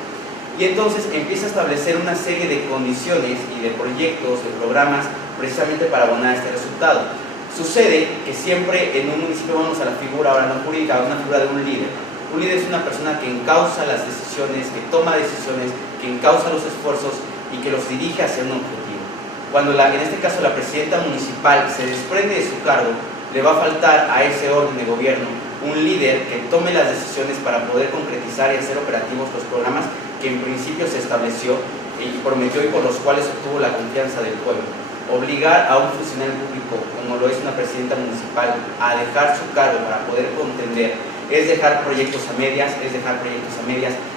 Y entonces empieza a establecer una serie de condiciones y de proyectos, de programas, precisamente para abonar este resultado. Sucede que siempre en un municipio vamos a la figura, ahora no jurídica, a una figura de un líder. Un líder es una persona que encausa las decisiones, que toma decisiones, que encausa los esfuerzos y que los dirige hacia un objetivo. Cuando en este caso la presidenta municipal se desprende de su cargo, le va a faltar a ese orden de gobierno un líder que tome las decisiones para poder concretizar y hacer operativos los programas que en principio se estableció y prometió y por los cuales obtuvo la confianza del pueblo. Obligar a un funcionario público, como lo es una presidenta municipal, a dejar su cargo para poder contender, es dejar proyectos a medias,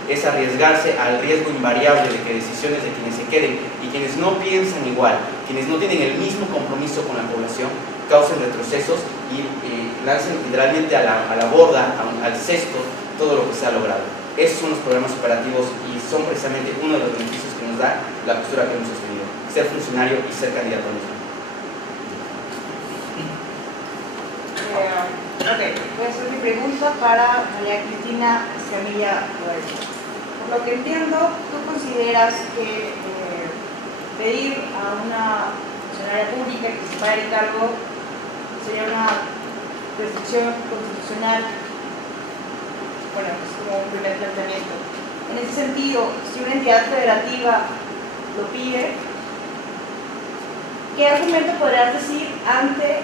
es arriesgarse al riesgo invariable de que decisiones de quienes se queden y quienes no piensan igual, quienes no tienen el mismo compromiso con la población, causen retrocesos y lancen literalmente a la borda, al cesto, todo lo que se ha logrado. Esos son los programas operativos y son precisamente uno de los beneficios que nos da la postura que hemos sostenido: ser funcionario y ser candidato a mismo. Ok, voy a hacer mi pregunta para María Cristina Escamilla Loaiza. Por lo que entiendo, tú consideras que pedir a una funcionaria pública que se pare el cargo sería una restricción constitucional. Bueno, es como un primer planteamiento. En ese sentido, si una entidad federativa lo pide, ¿qué argumento podrás decir ante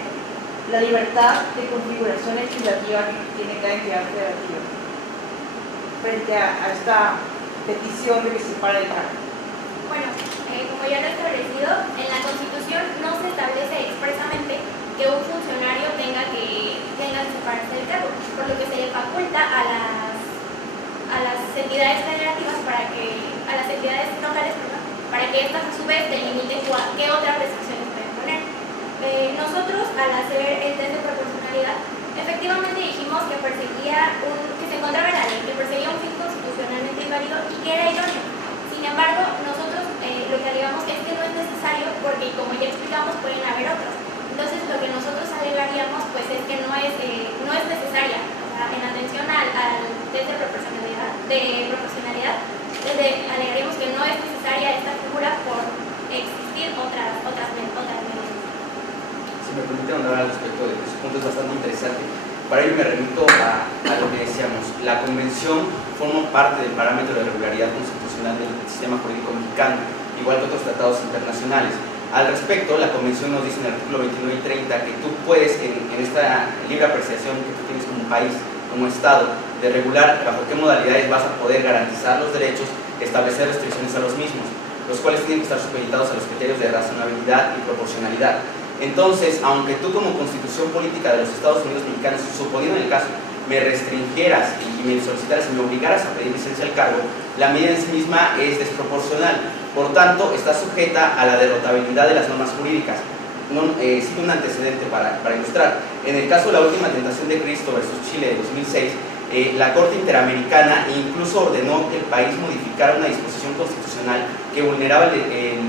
la libertad de configuración legislativa que tiene cada entidad federativa frente a esta petición de que se pare el cargo? Bueno, como ya lo he establecido, en la Constitución no se establece expresamente que un funcionario tenga que separarse del cargo, por lo que se le faculta a a las entidades federativas a las entidades locales, perdón, para que estas a su vez delimiten qué otras restricciones pueden poner. Nosotros, al hacer el test de proporcionalidad, efectivamente dijimos que que se encontraba en la ley, que perseguía un fin constitucionalmente inválido y que era idóneo. Sin embargo, nosotros lo que alegamos es que no es necesario porque, como ya explicamos, pueden haber otros. Entonces, lo que nosotros alegaríamos pues es que no es necesaria. O sea, en atención al test de proporcionalidad, alegaríamos que no es necesaria esta figura por existir otras medidas. Si me permiten hablar al respecto de ese punto, es bastante interesante. Para ello me remito a lo que decíamos. La convención forma parte del parámetro de regularidad constitucional del sistema jurídico mexicano, igual que otros tratados internacionales. Al respecto, la convención nos dice en el artículo 29 y 30 que tú puedes, en esta libre apreciación que tú tienes como país, como Estado, de regular bajo qué modalidades vas a poder garantizar los derechos, establecer restricciones a los mismos, los cuales tienen que estar supeditados a los criterios de razonabilidad y proporcionalidad. Entonces, aunque tú como Constitución Política de los Estados Unidos Mexicanos, suponiendo en el caso, me restringieras y me solicitaras y me obligaras a pedir licencia al cargo, la medida en sí misma es desproporcional. Por tanto, está sujeta a la derrotabilidad de las normas jurídicas. Cito un antecedente para ilustrar. En el caso de la última tentación de Cristo versus Chile de 2006, la Corte Interamericana incluso ordenó que el país modificara una disposición constitucional que vulneraba el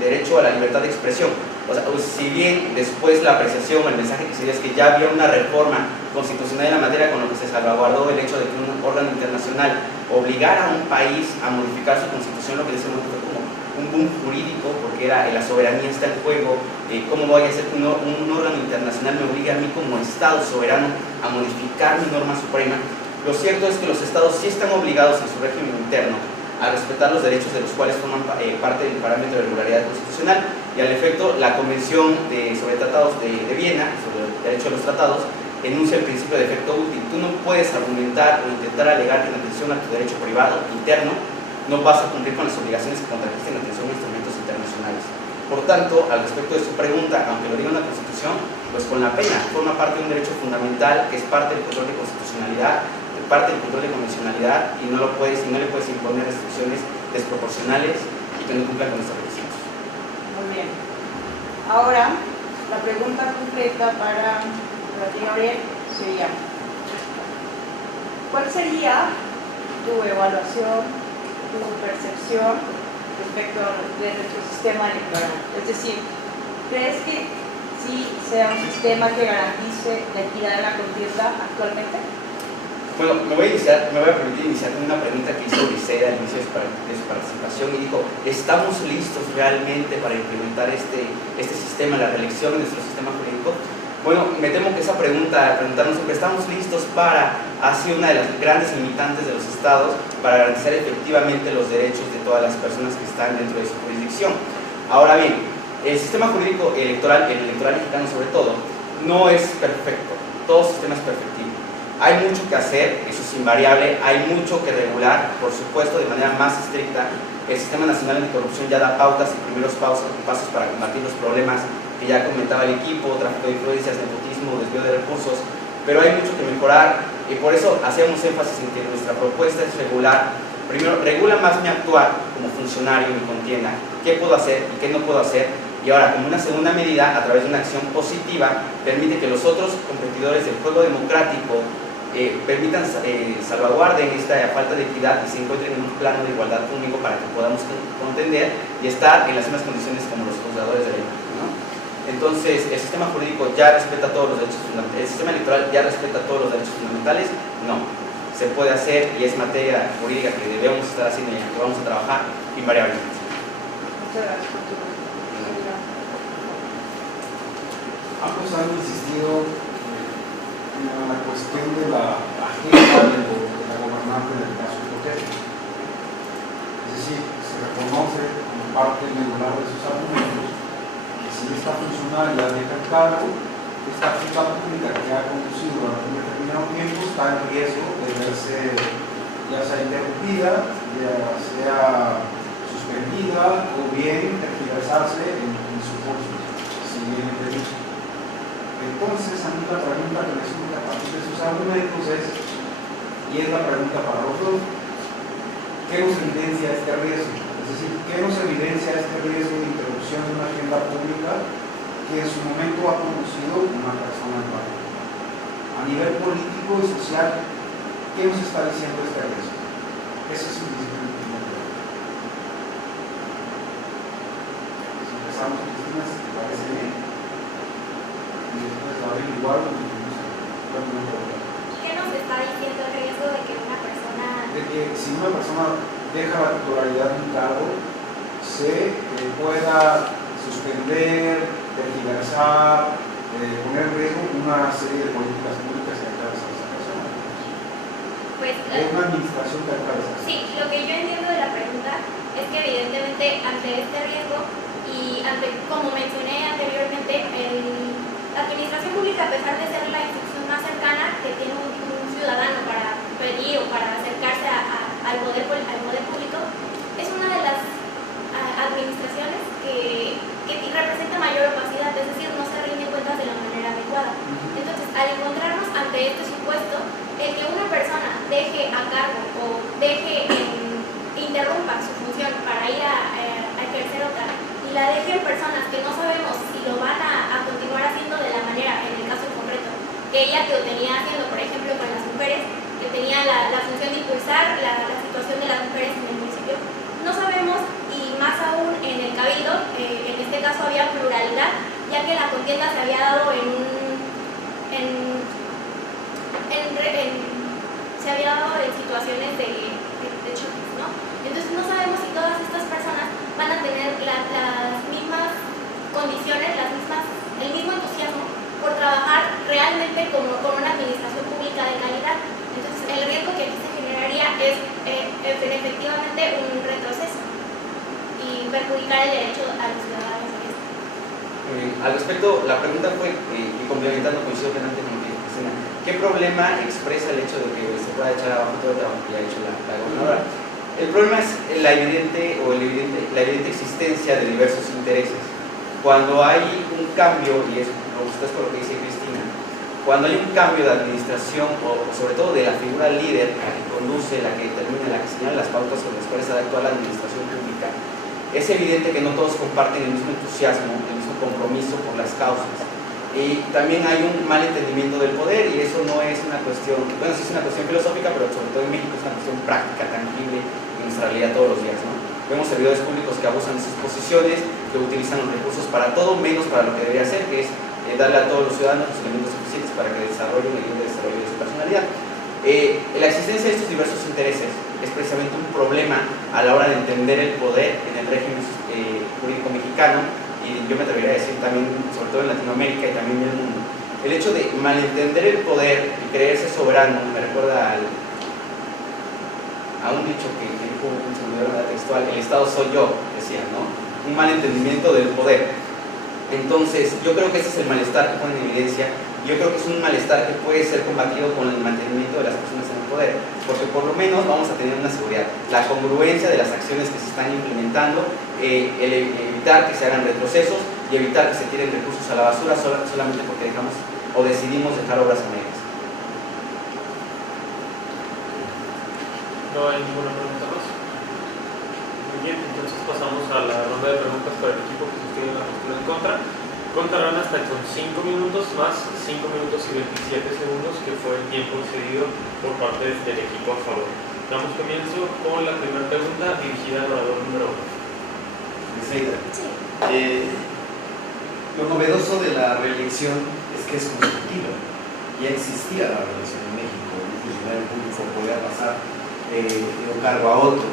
derecho a la libertad de expresión. O sea, si bien después la apreciación o el mensaje que se dio es que ya había una reforma constitucional en la materia, con lo que se salvaguardó el hecho de que un órgano internacional obligara a un país a modificar su constitución, lo que decimos fue como un boom jurídico, porque era la soberanía está en juego. ¿Cómo voy a hacer que un órgano internacional me obligue a mí como Estado soberano a modificar mi norma suprema? Lo cierto es que los Estados sí están obligados en su régimen interno a respetar los derechos de los cuales forman parte del parámetro de regularidad constitucional, y al efecto la Convención sobre Tratados de Viena, sobre el derecho de los tratados, enuncia el principio de efecto útil. Tú no puedes argumentar o intentar alegar que en atención a tu derecho privado interno no vas a cumplir con las obligaciones que contrajiste en atención a instrumentos internacionales. Por tanto, al respecto de su pregunta, aunque lo diga una Constitución, pues con la pena forma parte de un derecho fundamental que es parte del control de constitucionalidad, parte del control de convencionalidad, y no le puedes imponer restricciones desproporcionales y que no cumplan con estos requisitos. Muy bien. Ahora, la pregunta completa para ti, Gabriel, sería: ¿cuál sería tu evaluación, tu percepción respecto de nuestro sistema electoral? Es decir, ¿crees que sí sea un sistema que garantice la equidad de la contienda actualmente? Bueno, me voy a permitir iniciar con una pregunta que hizo Odisea al inicio de su participación, y dijo: ¿estamos listos realmente para implementar este sistema, la reelección de nuestro sistema jurídico? Bueno, me temo que esa preguntarnos si estamos listos ha sido una de las grandes limitantes de los estados para garantizar efectivamente los derechos de todas las personas que están dentro de su jurisdicción. Ahora bien, el sistema jurídico electoral, el electoral mexicano sobre todo, no es perfecto. Todo sistema es perfectible. Hay mucho que hacer, eso es invariable, hay mucho que regular, por supuesto, de manera más estricta. El Sistema Nacional Anticorrupción ya da pautas y primeros pasos para combatir los problemas que ya comentaba el equipo: tráfico de influencias, nepotismo, desvío de recursos, pero hay mucho que mejorar, y por eso hacemos énfasis en que nuestra propuesta es regular. Primero, regula más mi actuar como funcionario en mi contienda, qué puedo hacer y qué no puedo hacer, y ahora, como una segunda medida, a través de una acción positiva, permite que los otros competidores del juego democrático salvaguarden esta falta de equidad y se encuentren en un plano de igualdad único para que podamos contender y estar en las mismas condiciones como los juzgadores de la imagen, ¿no? Entonces, ¿el sistema jurídico ya respeta todos los derechos fundamentales? ¿El sistema electoral ya respeta todos los derechos fundamentales? No. Se puede hacer, y es materia jurídica que debemos estar haciendo y en la que vamos a trabajar invariablemente. Muchas gracias por tu respuesta. Ambos han insistido en la cuestión de la agenda de la gobernante del caso hipotético. Es decir, se reconoce como parte medular de sus argumentos que si esta funcionaria deja el cargo, esta actividad pública que ha conducido durante un determinado tiempo está en riesgo de verse ya sea interrumpida, ya sea suspendida o bien tergiversarse en su curso, si bien previsto. Entonces, a mí la pregunta que me surge a partir de sus argumentos es: Y es la pregunta para nosotros: ¿qué nos evidencia este riesgo? Es decir, ¿qué nos evidencia este riesgo de interrupción de una agenda pública que en su momento ha conducido una persona en particular? A nivel político y social, ¿qué nos está diciendo este riesgo? Eso es un discurso. Si empezamos, Cristina, si te parece bien, y después Gabriel igual, ¿Qué nos está diciendo el riesgo de que una persona... De que si una persona deja la titularidad de un cargo, se pueda suspender, tergiversar, poner en riesgo una serie de políticas públicas que atraviesan esa persona. Pues, Es una administración que atraviesa. sí, lo que yo entiendo de la pregunta es que evidentemente ante este riesgo y ante, como mencioné anteriormente, la administración pública, a pesar de ser la institución más cercana que tiene un ciudadano para pedir o para acercarse al poder público, es una de las administraciones que representa mayor opacidad, es decir, no se rinden cuentas de la manera adecuada. Entonces, al encontrarnos ante este supuesto, el que una persona deje a cargo o interrumpa su función para ir a ejercer otra y la deje en personas que no sabemos si lo van a continuar haciendo de la manera, en el caso concreto, que ella lo tenía haciendo, por ejemplo, con las mujeres, que tenía la función de impulsar la situación de las mujeres en el municipio, no sabemos, y más aún en el Cabildo, en este caso había pluralidad, ya que la contienda se había dado se había dado en situaciones de choques, ¿no? Entonces no sabemos si todas estas personas van a tener las mismas condiciones, el mismo entusiasmo por trabajar realmente con una administración pública de calidad. Entonces el riesgo que aquí se generaría es efectivamente un retroceso y perjudicar el derecho a los ciudadanos de esto. Al respecto, la pregunta fue, y complementando, coincido plenamente con lo que dijo Cristina, ¿qué problema expresa el hecho de que se pueda echar abajo todo el trabajo que ha hecho la gobernadora? El problema es la evidente existencia de diversos intereses. Cuando hay un cambio, y es por lo que dice Cristina, cuando hay un cambio de administración o sobre todo de la figura líder, la que conduce, la que determina, la que señala las pautas con las cuales ha de actuar la administración pública, es evidente que no todos comparten el mismo entusiasmo, el mismo compromiso por las causas. Y también hay un mal entendimiento del poder, y eso no es una cuestión, bueno, sí es una cuestión filosófica, pero sobre todo en México es una cuestión práctica, tangible en nuestra realidad todos los días, ¿no? Vemos servidores públicos que abusan de sus posiciones, que utilizan los recursos para todo menos para lo que debería hacer, que es darle a todos los ciudadanos los elementos suficientes para que desarrollen el libre desarrollo de su personalidad. La existencia de estos diversos intereses es precisamente un problema a la hora de entender el poder en el régimen jurídico mexicano, y yo me atrevería a decir también, sobre todo en Latinoamérica y también en el mundo. El hecho de malentender el poder y creerse soberano me recuerda a un dicho que dijo un servidor textual: el Estado soy yo, decía, ¿no? Un malentendimiento del poder. Entonces, yo creo que ese es el malestar que pone en evidencia. Yo creo que es un malestar que puede ser combatido con el mantenimiento de las personas en el poder, porque por lo menos vamos a tener una seguridad, la congruencia de las acciones que se están implementando, evitar que se hagan retrocesos y evitar que se tiren recursos a la basura solamente porque dejamos o decidimos dejar obras a medias. No hay ninguna pregunta más. Muy bien, entonces pasamos a la ronda de preguntas para el equipo que sostiene la postura en contra. Contarán hasta con 5 minutos más 5 minutos y 27 segundos, que fue el tiempo cedido por parte del equipo a favor. Damos comienzo con la primera pregunta dirigida al orador número 1. Sí. Lo novedoso de la reelección es que es consecutiva. Ya existía la reelección en México, un funcionario público podía pasar de un cargo a otro,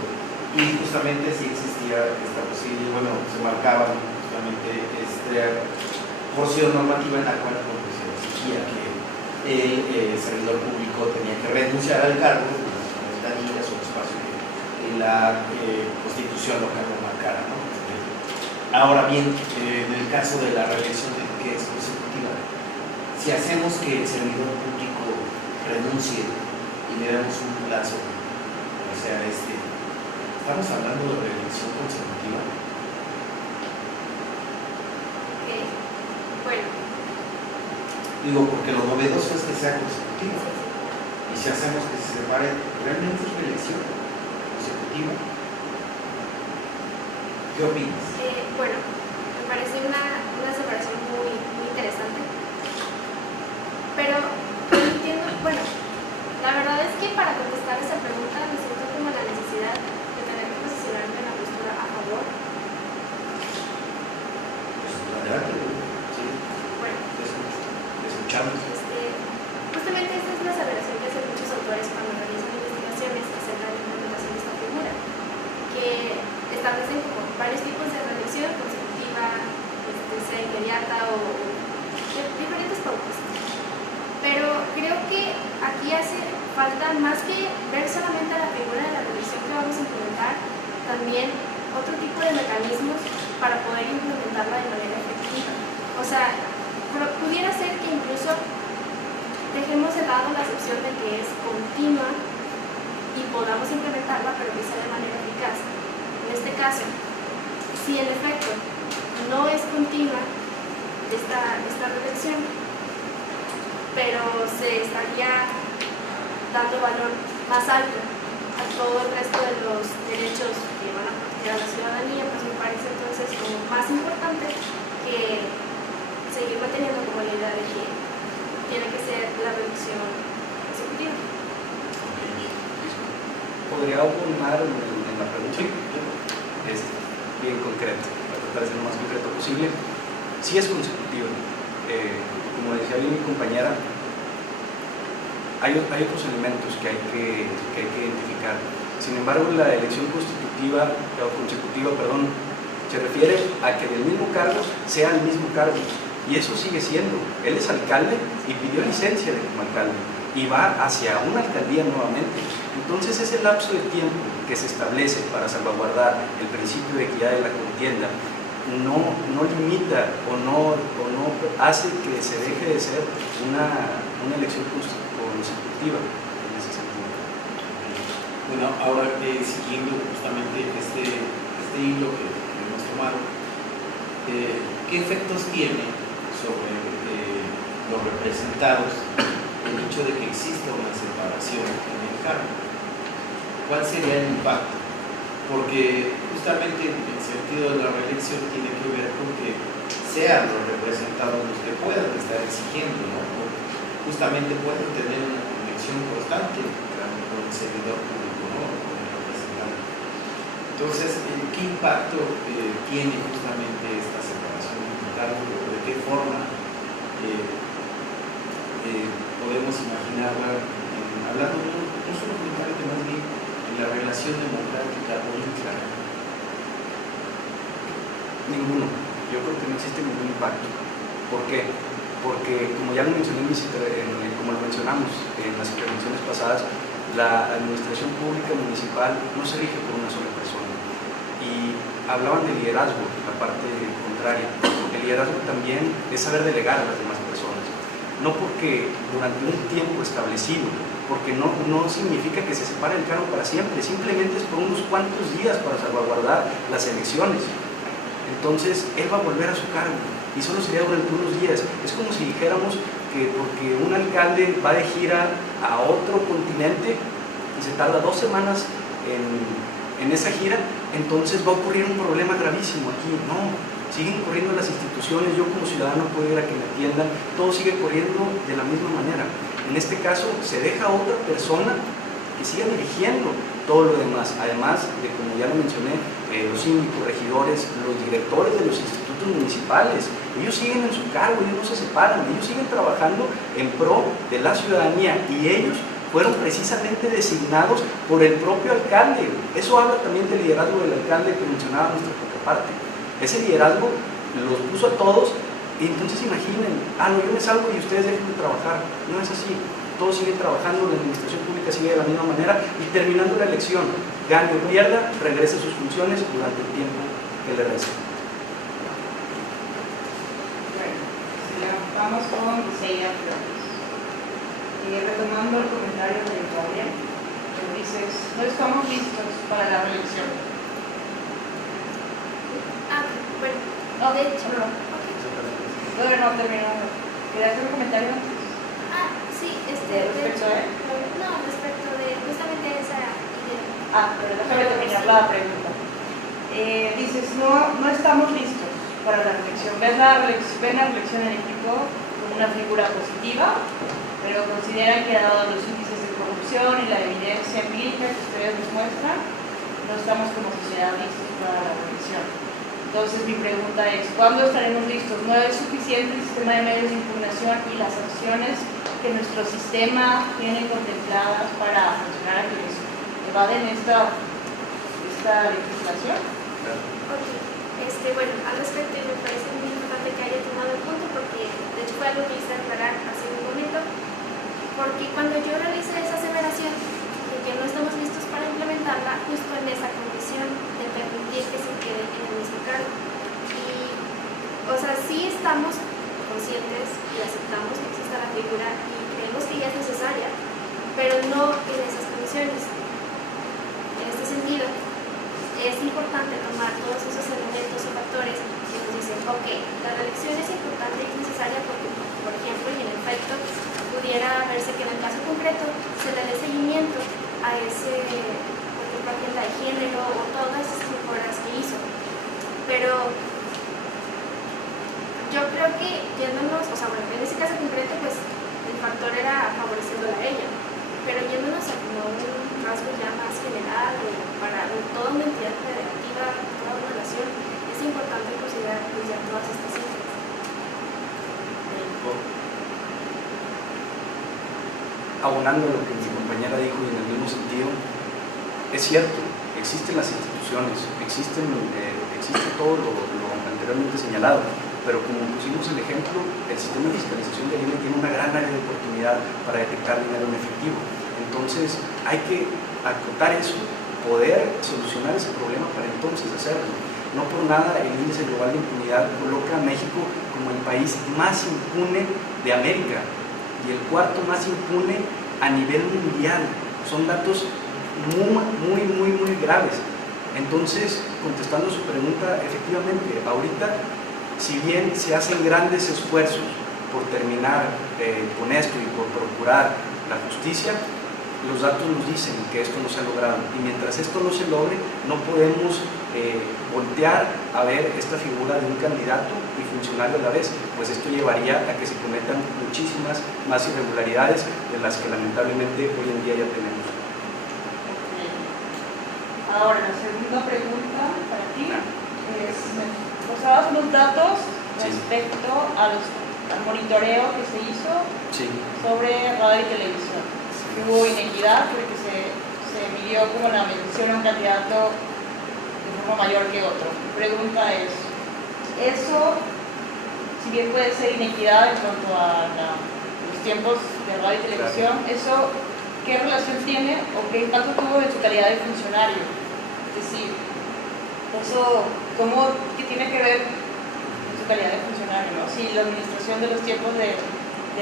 y justamente sí existía esta posibilidad. Bueno, se marcaba justamente esta porción normativa en la cual se exigía que el servidor público tenía que renunciar al cargo con las ventanillas o espacio que en la Constitución local lo marcara, ¿no? Ahora bien, en el caso de la reelección que es consecutiva, si hacemos que el servidor público renuncie y le damos un plazo, o sea, ¿estamos hablando de reelección consecutiva? Bueno. Digo, porque lo novedoso es que sea consecutiva. Y si hacemos que se separe, ¿realmente es reelección consecutiva? ¿Qué opinas? Bueno, me parece una separación muy interesante. Pero no entiendo, bueno, la verdad es que para contestar esa pregunta me siento como la necesidad de tener que posicionarme en la postura a favor. Pues adelante, sí, Bueno, te escuchamos. justamente esta es una aseveración que hacen muchos autores cuando realizan investigaciones acerca de la implementación de esta figura, que establecen como varios tipos de reelección consecutiva, sea inmediata o diferentes pautas. Pero creo que aquí hace falta, más que ver solamente la figura de la reelección que vamos a implementar, también otro tipo de mecanismos para poder implementarla de manera efectiva. O sea, pudiera ser que incluso dejemos de lado la acepción de que es continua y podamos implementarla, pero que sea de manera eficaz. En este caso, si en efecto no es continua esta reelección, pero se estaría dando valor más alto a todo el resto de los derechos que van a proteger a la ciudadanía, pues me parece entonces como más importante que seguir manteniendo como la idea de que tiene que ser la reelección consecutiva. ¿Podría abonar en la pregunta? Bien concreto, para tratar de ser lo más concreto posible. Sí es consecutiva. Como decía bien mi compañera, hay otros elementos que hay que identificar. Sin embargo, la elección consecutiva se refiere a que del mismo cargo sea el mismo cargo. Y eso sigue siendo. Él es alcalde y pidió licencia como alcalde y va hacia una alcaldía nuevamente. Entonces ese lapso de tiempo que se establece para salvaguardar el principio de equidad de la contienda no limita o no hace que se deje de ser una elección consecutiva en ese sentido. Bueno, ahora siguiendo justamente este hilo que hemos tomado, ¿qué efectos tiene sobre los representados el hecho de que exista una separación en el cargo? ¿Cuál sería el impacto? Porque justamente el sentido de la reelección tiene que ver con que sean los representados los que puedan estar exigiendo, ¿no? Justamente pueden tener una conexión constante con el servidor público, ¿no? Con el representante. Entonces, ¿qué impacto tiene justamente esta separación del cargo? ¿De qué forma podemos imaginarla, hablando no solo que más bien en la relación democrática política? Ninguno. Yo creo que no existe ningún impacto. ¿Por qué? Porque, como ya lo mencioné, como lo mencionamos en las intervenciones pasadas, la administración pública municipal no se rige por una sola persona. Y hablaban de liderazgo, la parte contraria. El liderazgo también es saber delegar a las demás personas. No porque durante un tiempo establecido, porque no significa que se separe el cargo para siempre, simplemente es por unos cuantos días para salvaguardar las elecciones. Entonces, él va a volver a su cargo y solo sería durante unos días. Es como si dijéramos que porque un alcalde va de gira a otro continente y se tarda 2 semanas en esa gira, entonces va a ocurrir un problema gravísimo aquí. No, siguen corriendo las instituciones, yo como ciudadano puedo ir a que me atiendan, todo sigue corriendo de la misma manera. En este caso, se deja a otra persona que siga dirigiendo todo lo demás, además de, como ya lo mencioné, los síndicos, regidores, los directores de los institutos municipales, ellos siguen en su cargo, ellos no se separan, ellos siguen trabajando en pro de la ciudadanía y ellos fueron precisamente designados por el propio alcalde. Eso habla también del liderazgo del alcalde que mencionaba nuestra contraparte. Ese liderazgo los puso a todos y entonces imaginen, no, yo me salgo y ustedes dejen de trabajar. No es así. Todos siguen trabajando, la administración pública sigue de la misma manera y terminando la elección, gane o pierda, regrese a sus funciones durante el tiempo que le resta. Bueno, vamos con Iseida Flores. Retomando el comentario de Gabriel, que dices, no estamos listos para la reelección. Bueno, No, de hecho, no. No terminado. ¿Querías hacer un comentario? Sí, ¿Respecto a él? No, Pero déjame terminar la pregunta. Dices, no estamos listos para la reflexión. Ven la reflexión en equipo como una figura positiva, pero consideran que dado los índices de corrupción y la evidencia empírica que ustedes nos muestran, no estamos como sociedad listos para la reflexión. Entonces mi pregunta es, ¿cuándo estaremos listos? ¿No es suficiente el sistema de medios de impugnación y las acciones que nuestro sistema tiene contempladas para funcionar a quienes evaden esta legislación? Bueno, al respecto me parece muy importante que haya tomado el punto porque de hecho fue algo que quise aclarar hace un momento, porque cuando yo realicé esa aseveración de que no estamos listos para implementarla, justo en esa condición de permitir que se quede en el mismo cargo. Y, o sea, sí estamos conscientes y aceptamos que exista la figura y creemos que ya es necesaria, pero no en esas condiciones. En este sentido, es importante tomar todos esos elementos o factores que nos dicen, ok, la reelección es importante y es necesaria porque, por ejemplo, y en efecto, pudiera verse que en el caso concreto se le dé seguimiento a ese, por ejemplo, agenda de género o todas esas mejoras que hizo. Pero yo creo que yéndonos, o sea, bueno, en ese caso concreto, pues el factor era favoreciéndola a ella, pero yéndonos a como un rasgo ya más general o para toda una entidad federativa, toda una nación, es importante considerar pues, ya todas estas cifras. Abonando lo que mi compañera dijo y en el mismo sentido, es cierto, existen las instituciones, existe todo lo anteriormente señalado, pero como pusimos el ejemplo, el sistema de fiscalización del INE tiene una gran área de oportunidad para detectar dinero en efectivo. Entonces hay que acotar eso, poder solucionar ese problema para entonces hacerlo. No por nada el índice global de impunidad coloca a México como el país más impune de América y el cuarto más impune a nivel mundial. Son datos muy graves. Entonces, contestando su pregunta, efectivamente, ahorita, si bien se hacen grandes esfuerzos por terminar con esto y por procurar la justicia, los datos nos dicen que esto no se ha logrado, y mientras esto no se logre, no podemos voltear a ver esta figura de un candidato y funcionario a la vez, pues esto llevaría a que se cometan muchísimas más irregularidades de las que lamentablemente hoy en día ya tenemos. Ahora, la segunda pregunta para ti es, nos dabas unos datos respecto al monitoreo que se hizo sobre radio y televisión. Hubo inequidad porque se midió como la mención a un candidato de forma mayor que otro. Mi pregunta es, eso, si bien puede ser inequidad en cuanto a los tiempos de radio y televisión, eso, ¿qué relación tiene o qué impacto tuvo en su calidad de funcionario? Es decir, eso, ¿qué tiene que ver en su calidad de funcionario? ¿No? Si la administración de los tiempos del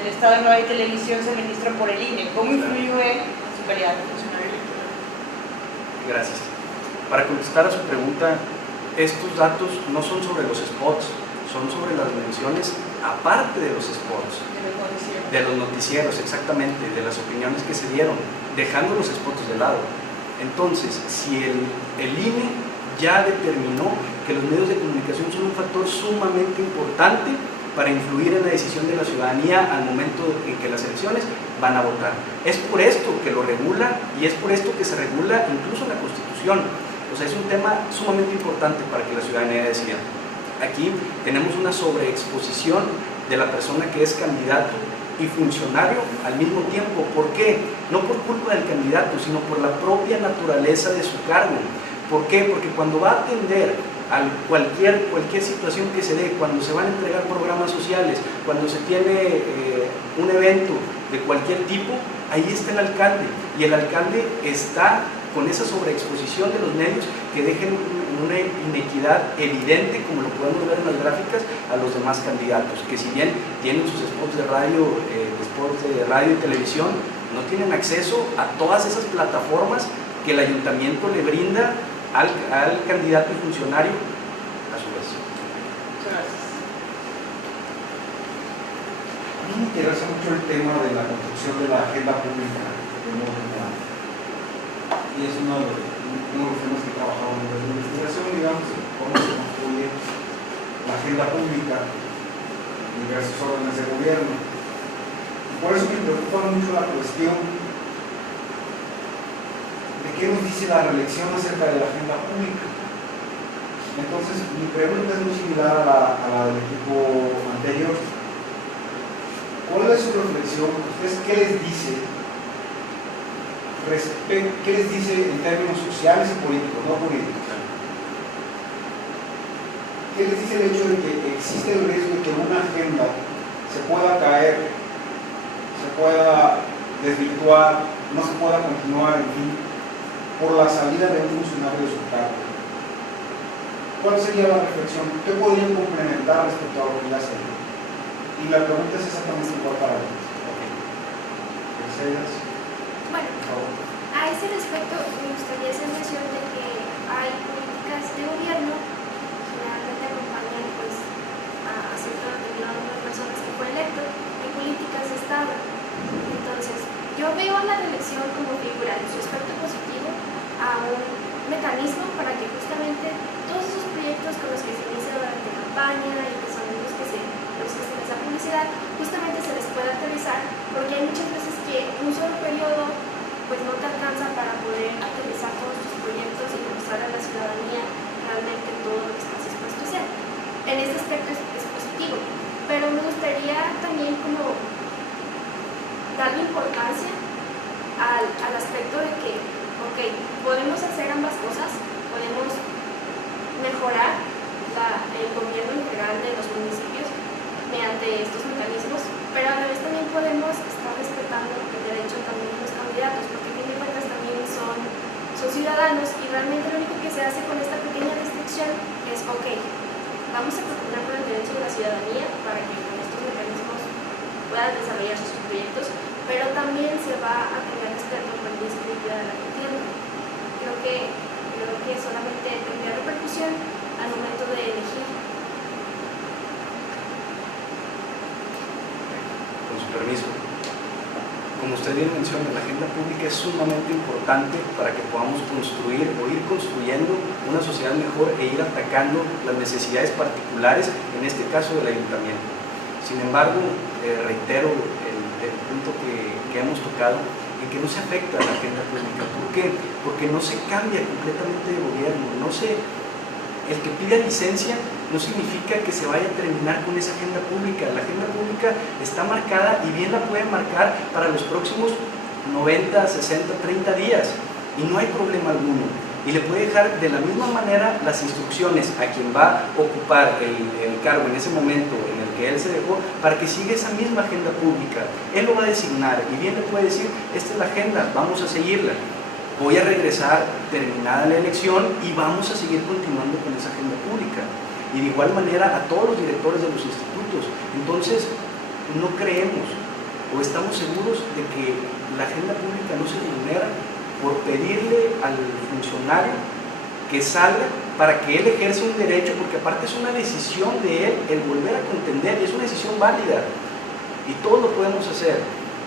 Estado en radio y televisión se administra por el INE, ¿cómo influyó en su calidad de funcionario electoral? Gracias. Para contestar a su pregunta, estos datos no son sobre los spots, son sobre las menciones aparte de los spots. De los noticieros, exactamente, de las opiniones que se dieron, dejando los spots de lado. Entonces, si el INE ya determinó que los medios de comunicación son un factor sumamente importante para influir en la decisión de la ciudadanía al momento en que las elecciones van a votar. Es por esto que lo regula y es por esto que se regula incluso la Constitución. O sea, es un tema sumamente importante para que la ciudadanía decida. Aquí tenemos una sobreexposición de la persona que es candidato y funcionario al mismo tiempo. ¿Por qué? No por culpa del candidato, sino por la propia naturaleza de su cargo. ¿Por qué? Porque cuando va a atender a cualquier situación que se dé, cuando se van a entregar programas sociales, cuando se tiene un evento de cualquier tipo, ahí está el alcalde, y el alcalde está con esa sobreexposición de los medios que dejen una inequidad evidente, como lo podemos ver en las gráficas, a los demás candidatos, que si bien tienen sus spots de radio y televisión, no tienen acceso a todas esas plataformas que el ayuntamiento le brinda al candidato y funcionario a su vez. Gracias. A mí me interesa mucho el tema de la construcción de la agenda pública de modo general. y es uno de los temas que trabajamos en la investigación, digamos, cómo se construye la agenda pública en diversos órdenes de gobierno. Y por eso me preocupa mucho la cuestión de qué nos dice la reelección acerca de la agenda pública. Entonces, mi pregunta es muy similar a la del equipo anterior. ¿Cuál es su reflexión? ¿Ustedes qué les dice? ¿Qué les dice en términos sociales y políticos, no políticos? ¿Qué les dice el hecho de que existe el riesgo de que una agenda se pueda caer, se pueda desvirtuar, no se pueda continuar, en fin, por la salida de un funcionario de su cargo? ¿Cuál sería la reflexión? ¿Qué podrían complementar respecto a lo que ya se dijo? Y la pregunta es exactamente igual para ellos. Bueno, a ese respecto me gustaría hacer mención de que hay políticas de gobierno que generalmente acompañan pues, a cierto determinado número de personas que fue electo en políticas de Estado. Entonces, yo veo a la reelección como figura en su aspecto positivo a un mecanismo para que justamente todos esos proyectos con los que se inicia durante campaña y que son los que se les da publicidad, justamente se les pueda aterrizar, porque hay muchas veces que un solo periodo pues no te alcanza para poder aterrizar todos tus proyectos y demostrar a la ciudadanía realmente todo lo que estás dispuesto a hacer. En ese aspecto es positivo, pero me gustaría también como darle importancia al aspecto de que, ok, podemos hacer ambas cosas, podemos mejorar el gobierno integral de los municipios mediante estos mecanismos, pero a la vez también podemos estar respetando el derecho también de los candidatos, porque a fin de cuentas también son ciudadanos y realmente lo único que se hace con esta pequeña restricción es, ok, vamos a proponer por el derecho de la ciudadanía para que con estos mecanismos puedan desarrollar sus proyectos, pero también se va a tener respeto por el disciplina de la contienda. Creo que solamente tendría repercusión al momento de elegir. Con su permiso. Como usted bien menciona, la agenda pública es sumamente importante para que podamos construir o ir construyendo una sociedad mejor e ir atacando las necesidades particulares, en este caso del ayuntamiento. Sin embargo, reitero el punto que hemos tocado, en que no se afecta a la agenda pública. ¿Por qué? Porque no se cambia completamente de gobierno, el que pida licencia no significa que se vaya a terminar con esa agenda pública. La agenda pública está marcada y bien la pueden marcar para los próximos 90, 60, 30 días y no hay problema alguno. Y le puede dejar de la misma manera las instrucciones a quien va a ocupar el cargo en ese momento en el que él se dejó para que siga esa misma agenda pública. Él lo va a designar y bien le puede decir, esta es la agenda, vamos a seguirla. Voy a regresar terminada la elección y vamos a seguir continuando con esa agenda pública. Y de igual manera a todos los directores de los institutos. Entonces, no creemos o estamos seguros de que la agenda pública no se vulnera por pedirle al funcionario que salga para que él ejerza un derecho, porque aparte es una decisión de él el volver a contender, y es una decisión válida y todos lo podemos hacer.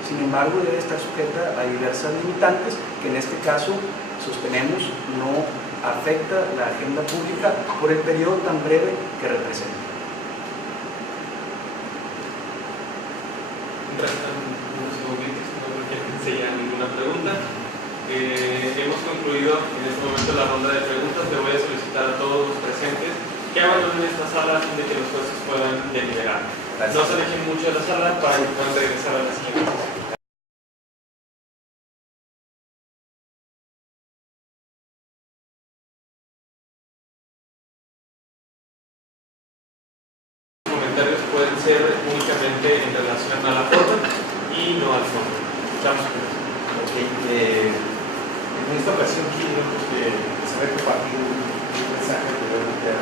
Sin embargo, debe estar sujeta a diversas limitantes que en este caso sostenemos no afecta la agenda pública por el periodo tan breve que representa. Restan unos segunditos, no creo que se haya ninguna pregunta. Hemos concluido en este momento la ronda de preguntas. Le voy a solicitar a todos los presentes que abandonen esta sala a fin de que los jueces puedan deliberar. No se alejen mucho de la sala para que puedan regresar a la siguiente sesión. Pueden ser únicamente en relación a la forma y no al fondo. Estamos con eso. Okay. En esta ocasión quiero que se vea compartido un mensaje que realmente a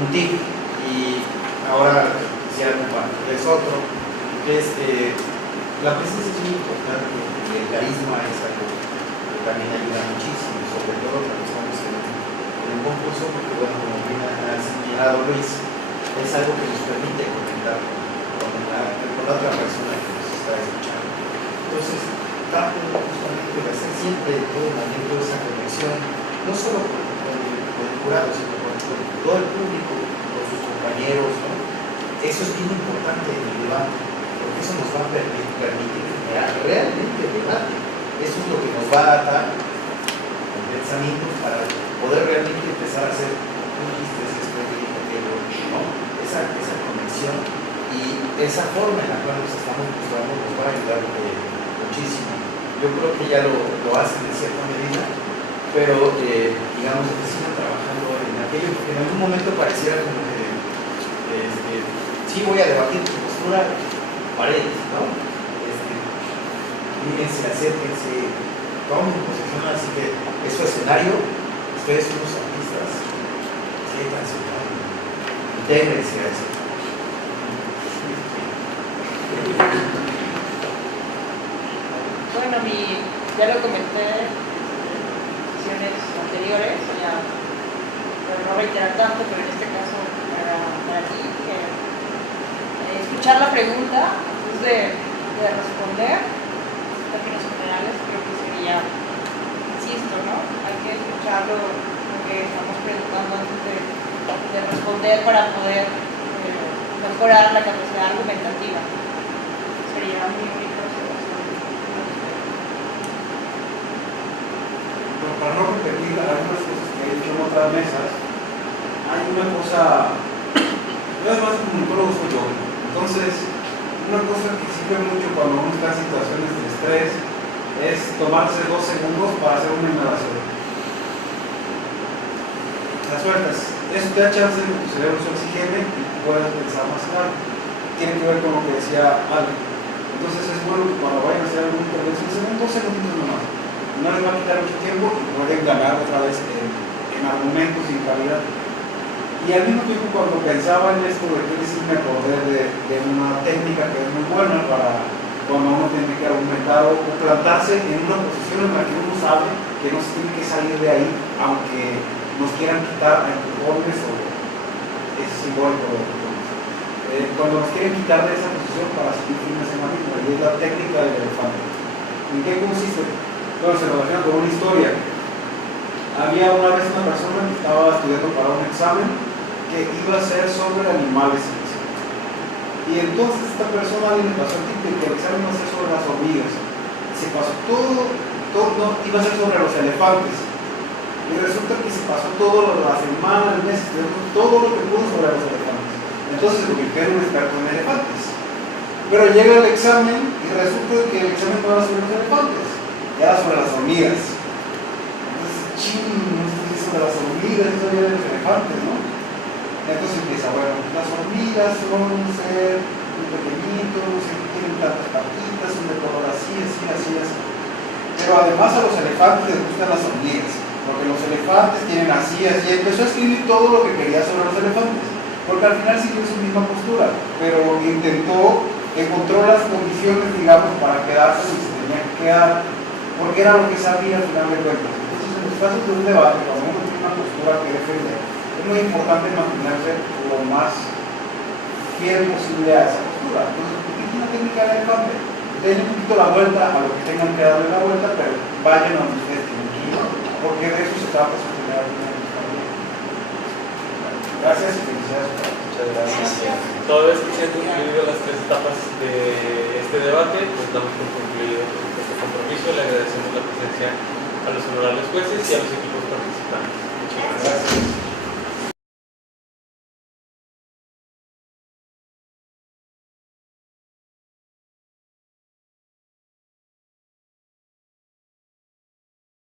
un tip, y ahora quisiera compartirles otro, que es la presencia es muy importante, y el carisma es algo que también ayuda muchísimo, sobre todo cuando estamos en un concurso, porque bueno, como bien ha señalado Luis, es algo que nos permite conectar con la otra persona que nos está escuchando. Entonces, trato justamente siempre todo el manejo de esa conexión, no solo con el jurado, sino con todo el público, con sus compañeros, ¿no? Eso es bien importante en el debate, porque eso nos va a permitir generar realmente el debate. Eso es lo que nos va a atar con pensamientos para poder realmente empezar a hacer un ¿no? Esa conexión y esa forma en la cual nos estamos mostrando nos va a ayudar muchísimo. Yo creo que ya lo hacen en cierta medida, pero digamos que sigan trabajando en aquello, porque en algún momento pareciera como que sí voy a debatir tu postura, paredes, ¿no? Mírense, acérquense, tomen posición, así que es su escenario, ustedes son los artistas, siéntanse, intégrense a eso. Bueno, ya lo comenté en sesiones anteriores, ya para no reiterar tanto, pero en este caso para ti, escuchar la pregunta antes de responder, en términos generales, creo que sería, insisto, ¿no? Hay que escuchar lo que estamos preguntando antes de responder para poder mejorar la capacidad argumentativa. Sería muy bonito. Para no repetir algunas cosas que he dicho en otras mesas, hay una cosa, yo además como comunicólogo soy yo, entonces una cosa que sirve mucho cuando uno está en situaciones de estrés es tomarse 2 segundos para hacer una inhalación. La sueltas, eso te da chance de que tu cerebro se oxigene y puedas pensar más claro. Tiene que ver con lo que decía Ale. Entonces es bueno que cuando vayan a hacer alguna intervención se den 2 segundos nomás. No les va a quitar mucho tiempo y pueden ganar otra vez en argumentos y en calidad. Y al mismo tiempo, cuando pensaba en esto de crisis, me acordé de una técnica que es muy buena para cuando uno tiene que argumentar o plantarse en una posición en la que uno sabe que no se tiene que salir de ahí, aunque nos quieran quitar a empujones o es simbólico de empujones. Cuando nos quieren quitar de esa posición para seguir firmes en la misma, y es la técnica del elefante. ¿En qué consiste? Bueno, se relaciona con una historia. Había una vez una persona que estaba estudiando para un examen que iba a ser sobre animales. Y entonces esta persona le pasó el tipo que el examen iba a ser sobre las hormigas. Se pasó todo no, iba a ser sobre los elefantes. Y resulta que se pasó toda la semana, el mes, todo lo que pudo sobre los elefantes. Entonces se convirtió en un experto en elefantes. Pero llega el examen y resulta que el examen no era sobre los elefantes. Ya sobre las hormigas. Entonces, no sobre las hormigas, eso ya de los elefantes, ¿no? Entonces empieza, bueno, las hormigas son un ser muy pequeñito, no sé qué tienen tantas patitas, son de color así. Pero además a los elefantes les gustan las hormigas, porque los elefantes tienen así. Empezó a escribir todo lo que quería sobre los elefantes, porque al final siguió su misma postura, pero encontró las condiciones, digamos, para quedarse donde se tenía que quedar, porque era lo que sabía al final de cuentas. Entonces, en los casos de un debate, cuando uno tiene una postura que defender, es muy importante mantenerse lo más fiel posible a esa postura. Entonces, es una técnica de elefante. Den un poquito la vuelta a lo que tengan que darle la vuelta, pero vayan a donde ustedes tienen que ir, porque de eso se trata sostener argumentos también. Gracias y felicidades. Muchas gracias. Toda vez que se han concluido las 3 etapas de este debate, pues damos por concluido este compromiso. Le agradecemos la presencia a los honorables jueces y a los equipos participantes. Muchas gracias.